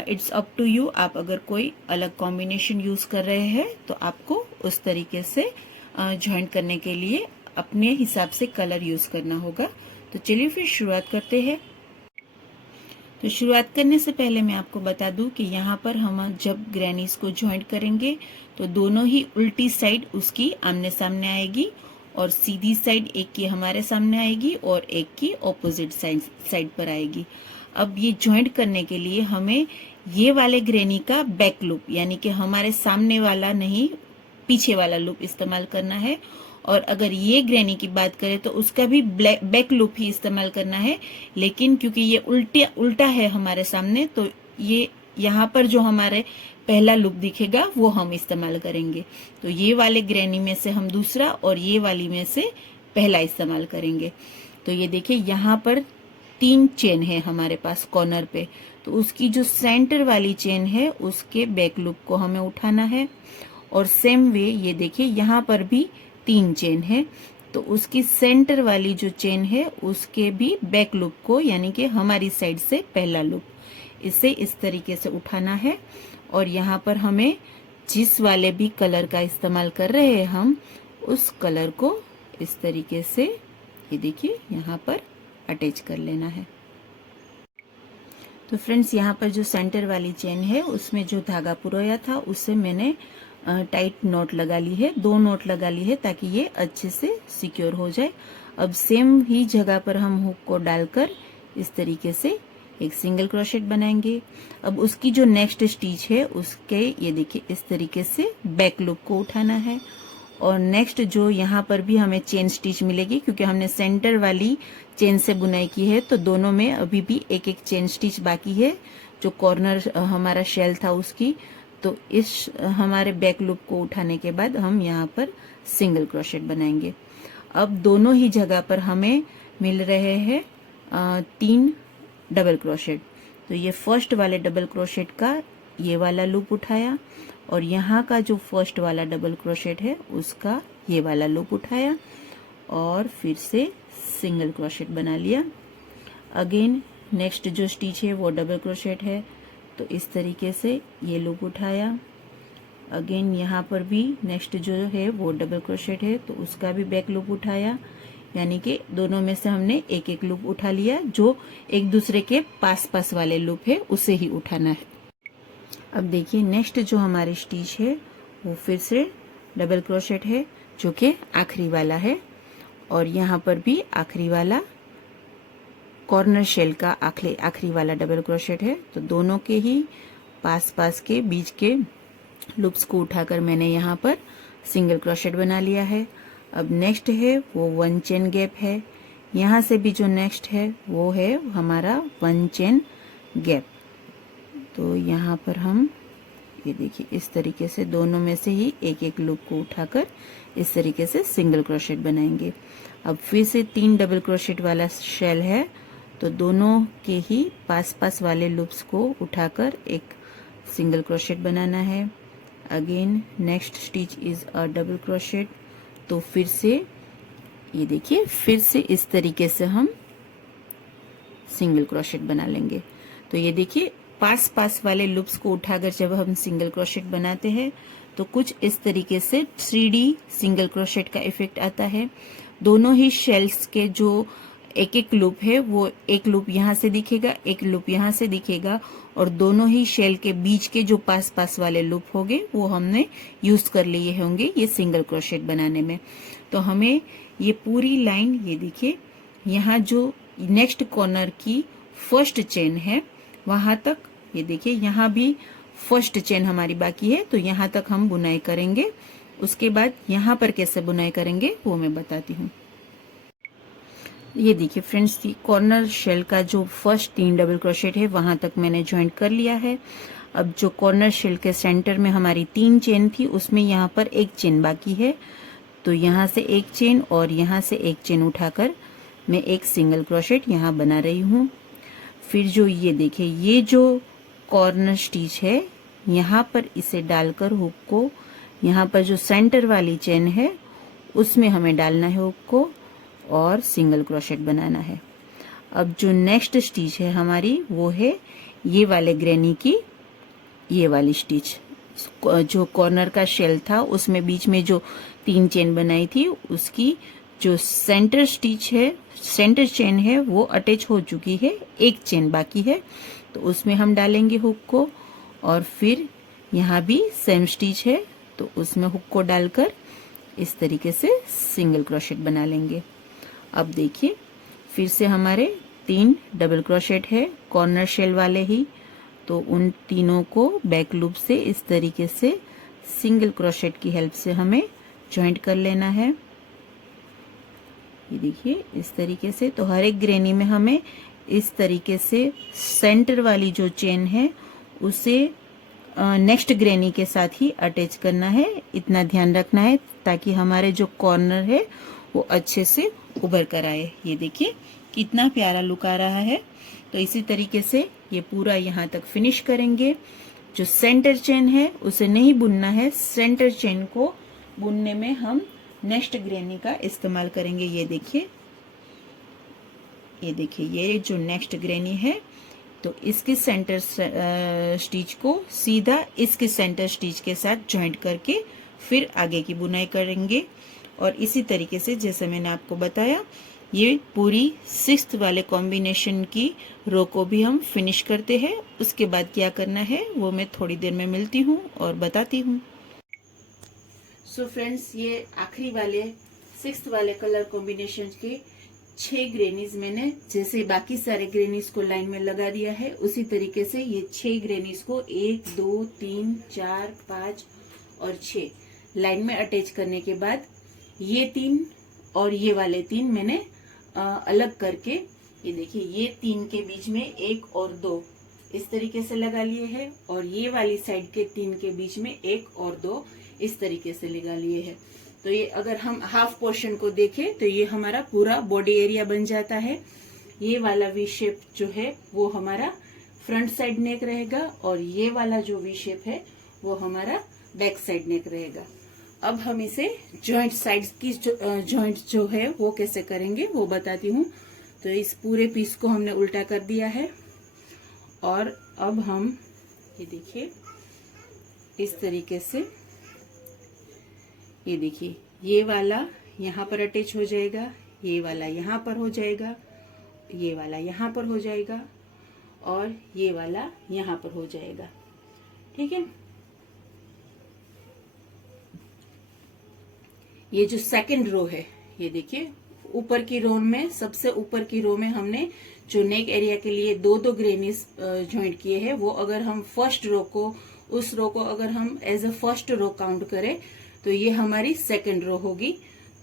इट्स अप टू यू, आप अगर कोई अलग कॉम्बिनेशन यूज कर रहे हैं तो आपको उस तरीके से ज्वाइंट करने के लिए अपने हिसाब से कलर यूज करना होगा। तो चलिए फिर शुरुआत करते हैं। तो शुरुआत करने से पहले मैं आपको बता दूं कि यहाँ पर हम जब ग्रेनीज को ज्वाइंट करेंगे तो दोनों ही उल्टी साइड उसकी आमने सामने आएगी और सीधी साइड एक की हमारे सामने आएगी और एक की ऑपोजिट साइड पर आएगी। अब ये ज्वाइंट करने के लिए हमें ये वाले ग्रेनी का बैक लूप यानी कि हमारे सामने वाला नहीं पीछे वाला लूप इस्तेमाल करना है और अगर ये ग्रैनी की बात करें तो उसका भी बैक लूप ही इस्तेमाल करना है, लेकिन क्योंकि ये उल्टा है हमारे सामने, तो ये यहाँ पर जो हमारे पहला लूप दिखेगा वो हम इस्तेमाल करेंगे। तो ये वाले ग्रैनी में से हम दूसरा और ये वाली में से पहला इस्तेमाल करेंगे। तो ये देखिए यहाँ पर 3 चेन है हमारे पास कॉर्नर पे, तो उसकी जो सेंटर वाली चेन है उसके बैक लूप को हमें उठाना है। और सेम वे ये देखिए यहाँ पर भी 3 चेन है, तो उसकी सेंटर वाली जो चेन है उसके भी बैक लूप को, यानी कि हमारी साइड से पहला लूप, इसे इस तरीके से उठाना है। और यहाँ पर हमें जिस वाले भी कलर का इस्तेमाल कर रहे हैं हम, उस कलर को इस तरीके से ये देखिए यहाँ पर अटैच कर लेना है। तो फ्रेंड्स यहाँ पर जो सेंटर वाली चेन है उसमें जो धागा पुरोया था उससे मैंने टाइट नॉट लगा ली है, 2 नॉट लगा ली है ताकि ये अच्छे से सिक्योर हो जाए। अब सेम ही जगह पर हम हुक को डालकर इस तरीके से एक सिंगल क्रोशेट बनाएंगे। अब उसकी जो नेक्स्ट स्टिच है उसके ये देखिए इस तरीके से बैक लूप को उठाना है। और नेक्स्ट जो यहाँ पर भी हमें चेन स्टिच मिलेगी, क्योंकि हमने सेंटर वाली चेन से बुनाई की है, तो दोनों में अभी भी एक एक चेन स्टिच बाकी है जो कॉर्नर हमारा शेल था उसकी। तो इस हमारे बैक लूप को उठाने के बाद हम यहाँ पर सिंगल क्रोशेट बनाएंगे। अब दोनों ही जगह पर हमें मिल रहे हैं 3 डबल क्रोशेट। तो ये फर्स्ट वाले डबल क्रोशेट का ये वाला लूप उठाया, और यहाँ का जो फर्स्ट वाला डबल क्रोशेट है उसका ये वाला लूप उठाया, और फिर से सिंगल क्रोशेट बना लिया। अगेन नेक्स्ट जो स्टिच है वो डबल क्रोशेट है, तो इस तरीके से ये लूप उठाया। अगेन यहाँ पर भी नेक्स्ट जो है वो डबल क्रोशेट है, तो उसका भी बैक लूप उठाया, यानी कि दोनों में से हमने एक एक लूप उठा लिया। जो एक दूसरे के पास पास वाले लूप है उसे ही उठाना है। अब देखिए नेक्स्ट जो हमारी स्टिच है वो फिर से डबल क्रोशेट है, जो कि आखिरी वाला है, और यहाँ पर भी आखिरी वाला कॉर्नर शेल का आखिरी वाला डबल क्रोशेट है। तो दोनों के ही पास पास के बीच के लूप्स को उठाकर मैंने यहाँ पर सिंगल क्रोशेट बना लिया है। अब नेक्स्ट है वो 1 चेन गैप है, यहाँ से भी जो नेक्स्ट है वो है हमारा 1 चेन गैप। तो यहाँ पर हम ये देखिए इस तरीके से दोनों में से ही एक एक लूप को उठाकर इस तरीके से सिंगल क्रोशेट बनाएंगे। अब फिर से 3 डबल क्रोशेट वाला शेल है, तो दोनों के ही पास पास वाले लूप्स को उठाकर एक सिंगल क्रोशेट बनाना है। Again next stitch is a double crochet. तो फिर से ये देखिए फिर से इस तरीके से हम सिंगल क्रोशेट बना लेंगे। तो ये देखिए पास पास वाले लूप्स को उठाकर जब हम सिंगल क्रोशेट बनाते हैं तो कुछ इस तरीके से 3D सिंगल क्रोशेट का इफेक्ट आता है। दोनों ही शेल्स के जो एक एक लूप है वो एक लूप यहाँ से दिखेगा, एक लूप यहाँ से दिखेगा, और दोनों ही शेल के बीच के जो पास पास वाले लूप होंगे वो हमने यूज कर लिए होंगे ये सिंगल क्रोशेट बनाने में। तो हमें ये पूरी लाइन ये देखिए यहाँ जो नेक्स्ट कॉर्नर की फर्स्ट चेन है वहां तक, ये देखिए यहाँ भी फर्स्ट चेन हमारी बाकी है, तो यहाँ तक हम बुनाई करेंगे। उसके बाद यहाँ पर कैसे बुनाई करेंगे वो मैं बताती हूँ। ये देखिए फ्रेंड्स, कॉर्नर शेल का जो फर्स्ट 3 डबल क्रोशेट है वहां तक मैंने ज्वाइंट कर लिया है। अब जो कॉर्नर शेल के सेंटर में हमारी 3 चेन थी उसमें यहाँ पर 1 चेन बाकी है, तो यहाँ से 1 चेन और यहाँ से 1 चेन उठाकर मैं एक सिंगल क्रोशेट यहाँ बना रही हूँ। फिर जो ये देखिए ये जो कॉर्नर स्टिच है यहाँ पर इसे डालकर हुक को यहाँ पर जो सेंटर वाली चेन है उसमें हमें डालना है हुक को और सिंगल क्रोशेट बनाना है। अब जो नेक्स्ट स्टिच है हमारी वो है ये वाले ग्रैनी की ये वाली स्टिच। जो कॉर्नर का शेल था उसमें बीच में जो 3 चेन बनाई थी उसकी जो सेंटर स्टिच है, सेंटर चेन है वो अटैच हो चुकी है, 1 चेन बाकी है, तो उसमें हम डालेंगे हुक को। और फिर यहाँ भी सेम स्टिच है तो उसमें हुक को डालकर इस तरीके से सिंगल क्रोशेट बना लेंगे। अब देखिए फिर से हमारे 3 डबल क्रोशेट है कॉर्नर शेल वाले ही, तो उन तीनों को बैक लूप से इस तरीके से सिंगल क्रोशेट की हेल्प से हमें ज्वाइंट कर लेना है। ये देखिए इस तरीके से। तो हर एक ग्रेनी में हमें इस तरीके से सेंटर वाली जो चेन है उसे नेक्स्ट ग्रेनी के साथ ही अटैच करना है। इतना ध्यान रखना है ताकि हमारे जो कॉर्नर है वो अच्छे से उभर कर आए। ये देखिए कितना प्यारा लुक आ रहा है। तो इसी तरीके से ये पूरा यहाँ तक फिनिश करेंगे। जो सेंटर चेन है उसे नहीं बुनना है, सेंटर चेन को बुनने में हम नेक्स्ट ग्रेनी का इस्तेमाल करेंगे। ये देखिए ये जो नेक्स्ट ग्रेनी है तो इसके सेंटर स्टिच को सीधा इसके सेंटर स्टिच के साथ जॉइंट करके फिर आगे की बुनाई करेंगे। और इसी तरीके से जैसे मैंने आपको बताया ये पूरी 6th वाले कॉम्बिनेशन की रो को भी हम फिनिश करते हैं। उसके बाद क्या करना है वो मैं थोड़ी देर में मिलती हूँ और बताती हूँ। सो फ्रेंड्स, ये आखिरी वाले 6th वाले कलर कॉम्बिनेशन के 6 ग्रेनीज मैंने जैसे बाकी सारे ग्रेनीज को लाइन में लगा दिया है उसी तरीके से ये 6 ग्रेनीज को 1 2 3 4 5 और 6 लाइन में अटैच करने के बाद ये 3 और ये वाले 3 मैंने अलग करके ये देखिए ये 3 के बीच में 1 और 2 इस तरीके से लगा लिए हैं और ये वाली साइड के 3 के बीच में 1 और 2 इस तरीके से लगा लिए हैं। तो ये अगर हम हाफ पोर्शन को देखें तो ये हमारा पूरा बॉडी एरिया बन जाता है। ये वाला वी शेप जो है वो हमारा फ्रंट साइड नेक रहेगा और ये वाला जो वी शेप है वो हमारा बैक साइड नेक रहेगा। अब हम इसे जॉइंट साइड्स की जॉइंट जो है वो कैसे करेंगे वो बताती हूँ। तो इस पूरे पीस को हमने उल्टा कर दिया है और अब हम ये देखिए इस तरीके से ये देखिए ये वाला यहाँ पर अटैच हो जाएगा, ये वाला यहाँ पर हो जाएगा, ये वाला यहाँ पर हो जाएगा और ये वाला यहाँ पर हो जाएगा। ठीक है। ये जो सेकंड रो है ये देखिए ऊपर की रो में सबसे ऊपर की रो में हमने जो नेक एरिया के लिए 2-2 ग्रेनीज ज्वाइंट किए हैं वो अगर हम फर्स्ट रो को उस रो को अगर हम as a first row count करें तो ये हमारी सेकंड रो होगी।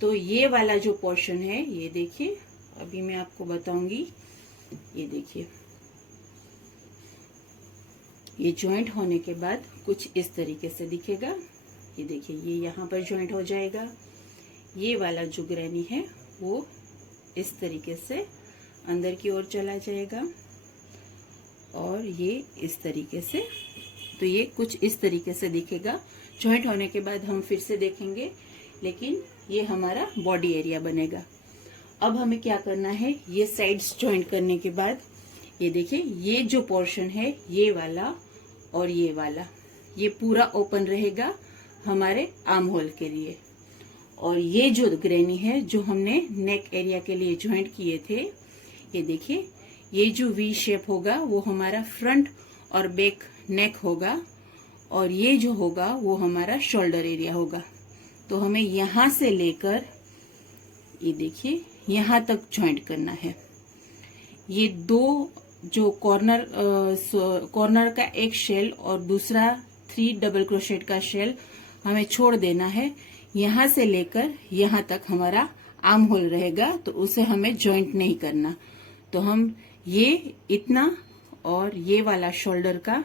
तो ये वाला जो पोर्शन है ये देखिए अभी मैं आपको बताऊंगी। ये देखिए ये ज्वाइंट होने के बाद कुछ इस तरीके से दिखेगा। ये देखिए ये यहाँ पर ज्वाइंट हो जाएगा। ये वाला जो ग्रेनी है वो इस तरीके से अंदर की ओर चला जाएगा और ये इस तरीके से। तो ये कुछ इस तरीके से दिखेगा। ज्वाइंट होने के बाद हम फिर से देखेंगे लेकिन ये हमारा बॉडी एरिया बनेगा। अब हमें क्या करना है, ये साइड्स ज्वाइंट करने के बाद ये देखिए ये जो पोर्शन है ये वाला और ये वाला ये पूरा ओपन रहेगा हमारे आर्म होल के लिए। और ये जो ग्रेनी है जो हमने नेक एरिया के लिए ज्वाइंट किए थे ये देखिए ये जो वी शेप होगा वो हमारा फ्रंट और बैक नेक होगा और ये जो होगा वो हमारा शोल्डर एरिया होगा। तो हमें यहाँ से लेकर ये देखिए यहाँ तक ज्वाइंट करना है। ये दो जो कॉर्नर का एक शेल और दूसरा 3 डबल क्रोशेट का शेल हमें छोड़ देना है। यहाँ से लेकर यहाँ तक हमारा आर्म होल रहेगा तो उसे हमें ज्वाइंट नहीं करना। तो हम ये इतना और ये वाला शोल्डर का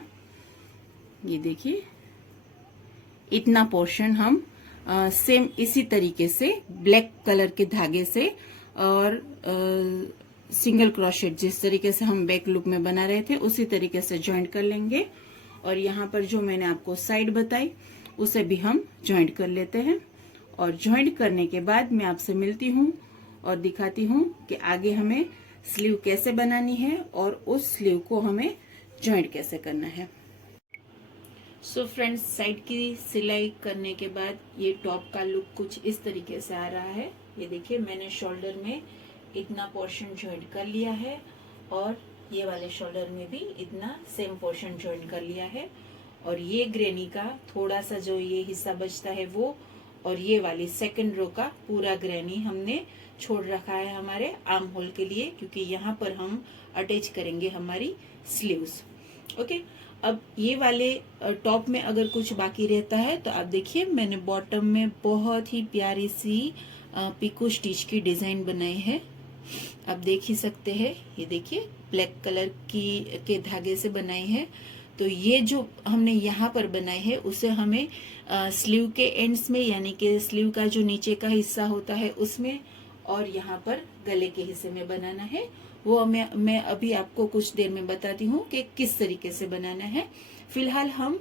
ये देखिए इतना पोर्शन हम सेम इसी तरीके से ब्लैक कलर के धागे से और सिंगल क्रोशेट जिस तरीके से हम बैक लूप में बना रहे थे उसी तरीके से ज्वाइंट कर लेंगे। और यहाँ पर जो मैंने आपको साइड बताई उसे भी हम ज्वाइंट कर लेते हैं। और ज्वाइंट करने के बाद मैं आपसे मिलती हूँ और दिखाती हूँ कि आगे हमें स्लीव कैसे बनानी है और उस स्लीव को हमें ज्वाइंट कैसे करना है। सो फ्रेंड्स, साइड की सिलाई करने के बाद ये टॉप का लुक कुछ इस तरीके से आ रहा है। ये देखिए मैंने शोल्डर में इतना पोर्शन ज्वाइंट कर लिया है और ये वाले शोल्डर में भी इतना सेम पोर्शन ज्वाइंट कर लिया है। और ये ग्रेनी का थोड़ा सा जो ये हिस्सा बचता है वो और ये वाली सेकंड रो का पूरा ग्रेनी हमने छोड़ रखा है हमारे आर्म होल के लिए, क्योंकि यहाँ पर हम अटैच करेंगे हमारी स्लीव्स। ओके, अब ये वाले टॉप में अगर कुछ बाकी रहता है तो आप देखिए मैंने बॉटम में बहुत ही प्यारी सी पिको स्टिच की डिजाइन बनाई है। आप देख ही सकते हैं, ये देखिए ब्लैक कलर के धागे से बनाई है। तो ये जो हमने यहाँ पर बनाई है उसे हमें स्लीव के एंड्स में, यानी कि स्लीव का जो नीचे का हिस्सा होता है उसमें, और यहाँ पर गले के हिस्से में बनाना है। वो मैं अभी आपको कुछ देर में बताती हूँ कि किस तरीके से बनाना है। फिलहाल हम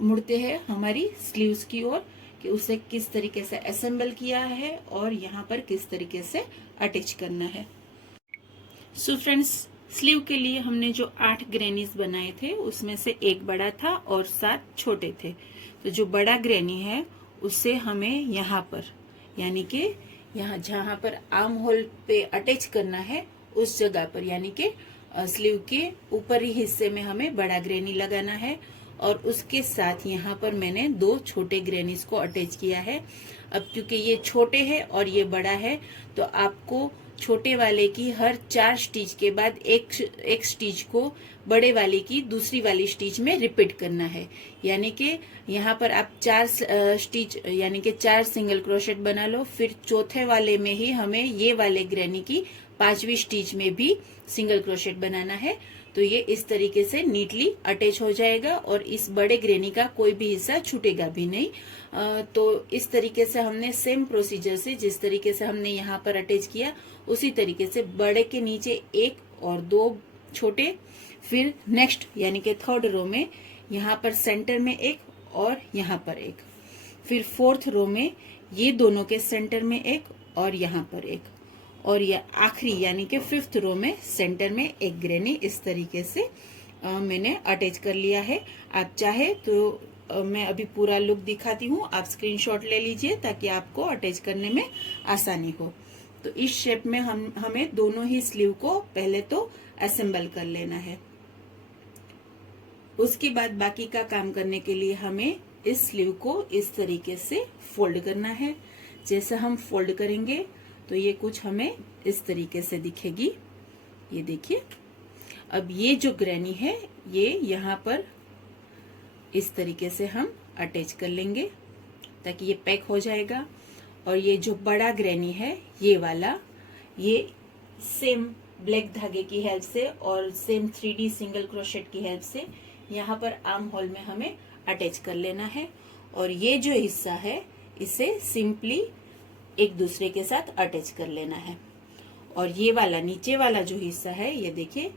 मुड़ते हैं हमारी स्लीव्स की ओर कि उसे किस तरीके से असेंबल किया है और यहाँ पर किस तरीके से अटैच करना है। सो फ्रेंड्स, स्लीव के लिए हमने जो 8 ग्रेनीज बनाए थे उसमें से एक बड़ा था और 7 छोटे थे। तो जो बड़ा ग्रेनी है उसे हमें यहाँ पर, यानी कि यहाँ जहाँ पर आर्म होल पे अटैच करना है उस जगह पर, यानी कि स्लीव के ऊपरी हिस्से में हमें बड़ा ग्रेनी लगाना है। और उसके साथ यहाँ पर मैंने 2 छोटे ग्रेनीज को अटैच किया है। अब क्योंकि ये छोटे हैं और ये बड़ा है, तो आपको छोटे वाले की हर 4 स्टिच के बाद एक स्टिच को बड़े वाले की दूसरी वाली स्टिच में रिपीट करना है। यानी कि यहाँ पर आप 4 स्टिच, यानी कि 4 सिंगल क्रोशेट बना लो, फिर चौथे वाले में ही हमें ये वाले ग्रेनी की 5वीं स्टिच में भी सिंगल क्रोशेट बनाना है। तो ये इस तरीके से नीटली अटैच हो जाएगा और इस बड़े ग्रेनी का कोई भी हिस्सा छूटेगा भी नहीं। तो इस तरीके से हमने सेम प्रोसीजर से, जिस तरीके से हमने यहाँ पर अटैच किया, उसी तरीके से बड़े के नीचे 1 और 2 छोटे, फिर नेक्स्ट यानी कि थर्ड रो में यहाँ पर सेंटर में 1 और यहाँ पर 1, फिर फोर्थ रो में ये दोनों के सेंटर में 1 और यहाँ पर 1, और ये आखिरी यानी कि 5th रो में सेंटर में 1 ग्रेनी। इस तरीके से मैंने अटैच कर लिया है। आप चाहे तो मैं अभी पूरा लुक दिखाती हूँ, आप स्क्रीनशॉट ले लीजिए ताकि आपको अटैच करने में आसानी हो। तो इस शेप में हमें दोनों ही स्लीव को पहले तो असेंबल कर लेना है। उसके बाद बाकी का काम करने के लिए हमें इस स्लीव को इस तरीके से फोल्ड करना है। जैसे हम फोल्ड करेंगे तो ये कुछ हमें इस तरीके से दिखेगी। ये देखिए, अब ये जो ग्रेनी है ये यहाँ पर इस तरीके से हम अटैच कर लेंगे ताकि ये पैक हो जाएगा। और ये जो बड़ा ग्रेनी है ये वाला, ये सेम ब्लैक धागे की हेल्प से और सेम 3D सिंगल क्रोशेट की हेल्प से यहाँ पर आर्म होल में हमें अटैच कर लेना है। और ये जो हिस्सा है इसे सिंपली एक दूसरे के साथ अटैच कर लेना है। और ये वाला नीचे वाला जो हिस्सा है ये देखिए,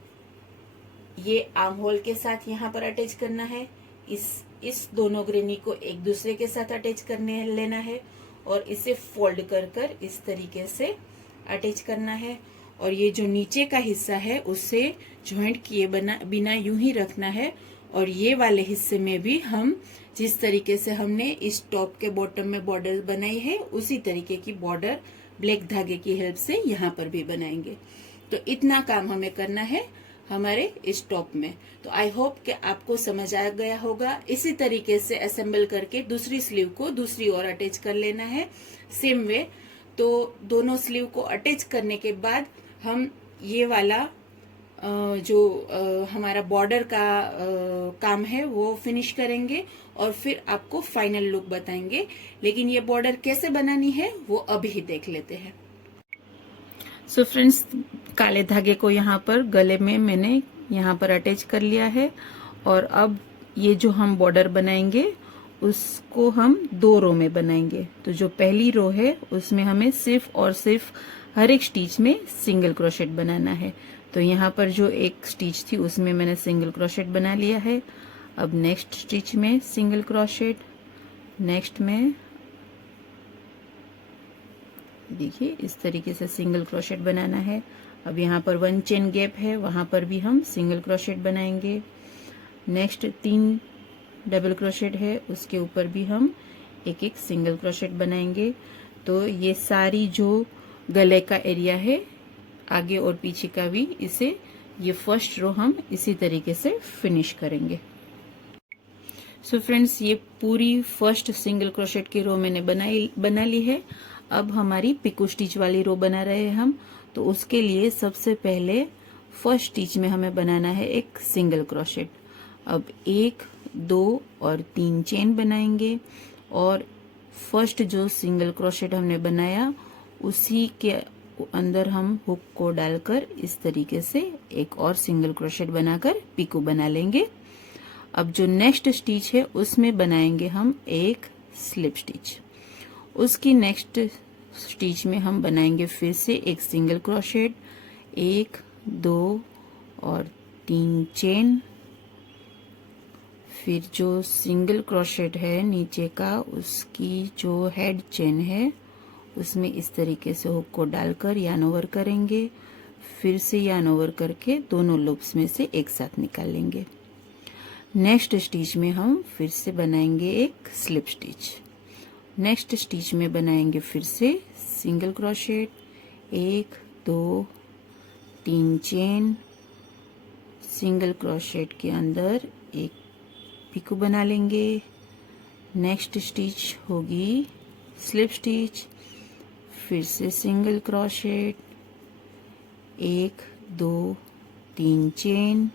ये आर्म होल के साथ यहाँ पर अटैच करना है। इस दोनों ग्रेनी को एक दूसरे के साथ अटैच करने लेना है और इसे फोल्ड कर कर इस तरीके से अटैच करना है। और ये जो नीचे का हिस्सा है उसे जॉइंट किए बिना यूं ही रखना है। और ये वाले हिस्से में भी हम जिस तरीके से हमने इस टॉप के बॉटम में बॉर्डर बनाई है उसी तरीके की बॉर्डर ब्लैक धागे की हेल्प से यहाँ पर भी बनाएंगे। तो इतना काम हमें करना है हमारे इस टॉप में। तो आई होप कि आपको समझ आ गया होगा। इसी तरीके से असेंबल करके दूसरी स्लीव को दूसरी ओर अटैच कर लेना है सेम वे। तो दोनों स्लीव को अटैच करने के बाद हम ये वाला जो हमारा बॉर्डर का काम है वो फिनिश करेंगे और फिर आपको फाइनल लुक बताएंगे। लेकिन ये बॉर्डर कैसे बनानी है वो अभी ही देख लेते हैं। सो फ्रेंड्स, काले धागे को यहाँ पर गले में मैंने यहाँ पर अटैच कर लिया है। और अब ये जो हम बॉर्डर बनाएंगे उसको हम 2 रो में बनाएंगे। तो जो पहली रो है उसमें हमें सिर्फ और सिर्फ हर एक स्टिच में सिंगल क्रोशेट बनाना है। तो यहाँ पर जो एक स्टिच थी उसमें मैंने सिंगल क्रोशेट बना लिया है। अब नेक्स्ट स्टिच में सिंगल क्रोशेट, नेक्स्ट में देखिए इस तरीके से सिंगल क्रोशेट बनाना है। अब यहाँ पर 1 चेन गैप है, वहां पर भी हम सिंगल क्रोशेट बनाएंगे। नेक्स्ट 3 डबल क्रोशेट है, उसके ऊपर भी हम एक एक सिंगल क्रोशेट बनाएंगे। तो ये सारी जो गले का एरिया है आगे और पीछे का भी, इसे ये फर्स्ट रो हम इसी तरीके से फिनिश करेंगे। सो फ्रेंड्स, ये पूरी फर्स्ट सिंगल क्रोशेट की रो मैंने बना ली है। अब हमारी पिको स्टिच वाली रो बना रहे हैं हम। तो उसके लिए सबसे पहले फर्स्ट स्टिच में हमें बनाना है एक सिंगल क्रोशेट। अब 1, 2 और 3 चेन बनाएंगे और फर्स्ट जो सिंगल क्रोशेट हमने बनाया उसी के अंदर हम हुक को डालकर इस तरीके से एक और सिंगल क्रोशेट बनाकर पीको बना लेंगे। अब जो नेक्स्ट स्टिच है उसमें बनाएंगे हम एक स्लिप स्टिच। उसकी नेक्स्ट स्टिच में हम बनाएंगे फिर से एक सिंगल क्रोशेट, 1 2 और 3 चेन। फिर जो सिंगल क्रोशेट है नीचे का उसकी जो हेड चेन है उसमें इस तरीके से हुक को डालकर यार्न ओवर करेंगे, फिर से यार्न ओवर करके दोनों लूप्स में से एक साथ निकालेंगे। नेक्स्ट स्टिच में हम फिर से बनाएंगे एक स्लिप स्टिच। नेक्स्ट स्टिच में बनाएंगे फिर से single crochet, 1 2 3 chain, single crochet के अंदर एक पीको बना लेंगे। नेक्स्ट स्टिच होगी स्लिप स्टिच, फिर से single crochet, 1 2 3 chain,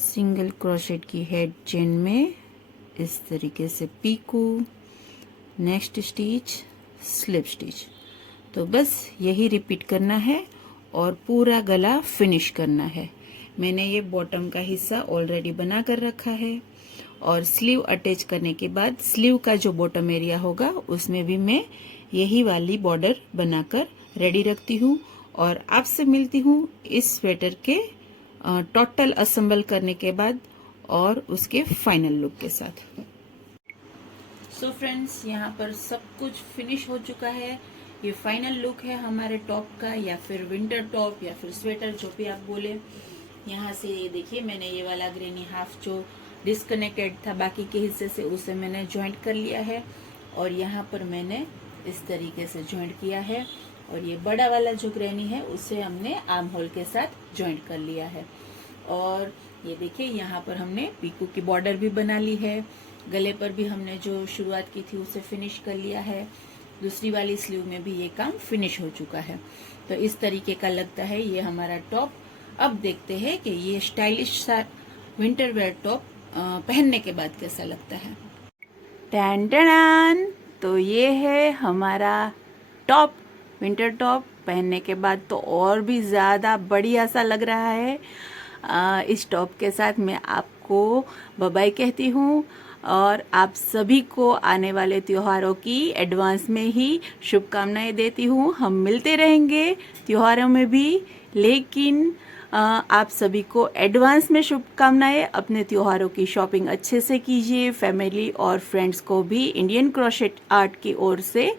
single crochet की हेड चेन में इस तरीके से picot, next stitch slip stitch. तो बस यही रिपीट करना है और पूरा गला फिनिश करना है। मैंने ये बॉटम का हिस्सा ऑलरेडी बना कर रखा है और स्लीव अटैच करने के बाद स्लीव का जो बॉटम एरिया होगा उसमें भी मैं यही वाली बॉर्डर बनाकर रेडी रखती हूँ और आपसे मिलती हूँ इस स्वेटर के टोटल असेंबल करने के बाद और उसके फाइनल लुक के साथ। सो फ्रेंड्स, यहाँ पर सब कुछ फिनिश हो चुका है। ये फाइनल लुक है हमारे टॉप का, या फिर विंटर टॉप या फिर स्वेटर, जो भी आप बोले। यहाँ से ये देखिए, मैंने ये वाला ग्रेनी हाफ जो डिस्कनेक्टेड था बाकी के हिस्से से, उसे मैंने ज्वाइंट कर लिया है और यहाँ पर मैंने इस तरीके से ज्वाइंट किया है। और ये बड़ा वाला जो ग्रेनी है उसे हमने आर्म होल के साथ ज्वाइंट कर लिया है। और ये देखिए, यहाँ पर हमने पीको की बॉर्डर भी बना ली है। गले पर भी हमने जो शुरुआत की थी उसे फिनिश कर लिया है। दूसरी वाली स्लीव में भी ये काम फिनिश हो चुका है। तो इस तरीके का लगता है ये हमारा टॉप। अब देखते हैं कि ये स्टाइलिश सा विंटर वेयर टॉप पहनने के बाद कैसा लगता है। टैन टैन, तो ये है हमारा टॉप, विंटर टॉप। पहनने के बाद तो और भी ज़्यादा बढ़िया सा लग रहा है। इस टॉप के साथ मैं आपको बाय बाय कहती हूँ और आप सभी को आने वाले त्योहारों की एडवांस में ही शुभकामनाएं देती हूँ। हम मिलते रहेंगे त्योहारों में भी, लेकिन आप सभी को एडवांस में शुभकामनाएं। अपने त्योहारों की शॉपिंग अच्छे से कीजिए। फैमिली और फ्रेंड्स को भी इंडियन क्रोशेट आर्ट की ओर से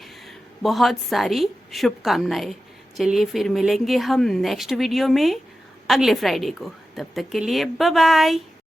बहुत सारी शुभकामनाएं। चलिए फिर मिलेंगे हम नेक्स्ट वीडियो में अगले फ्राइडे को। तब तक के लिए बाय बाय।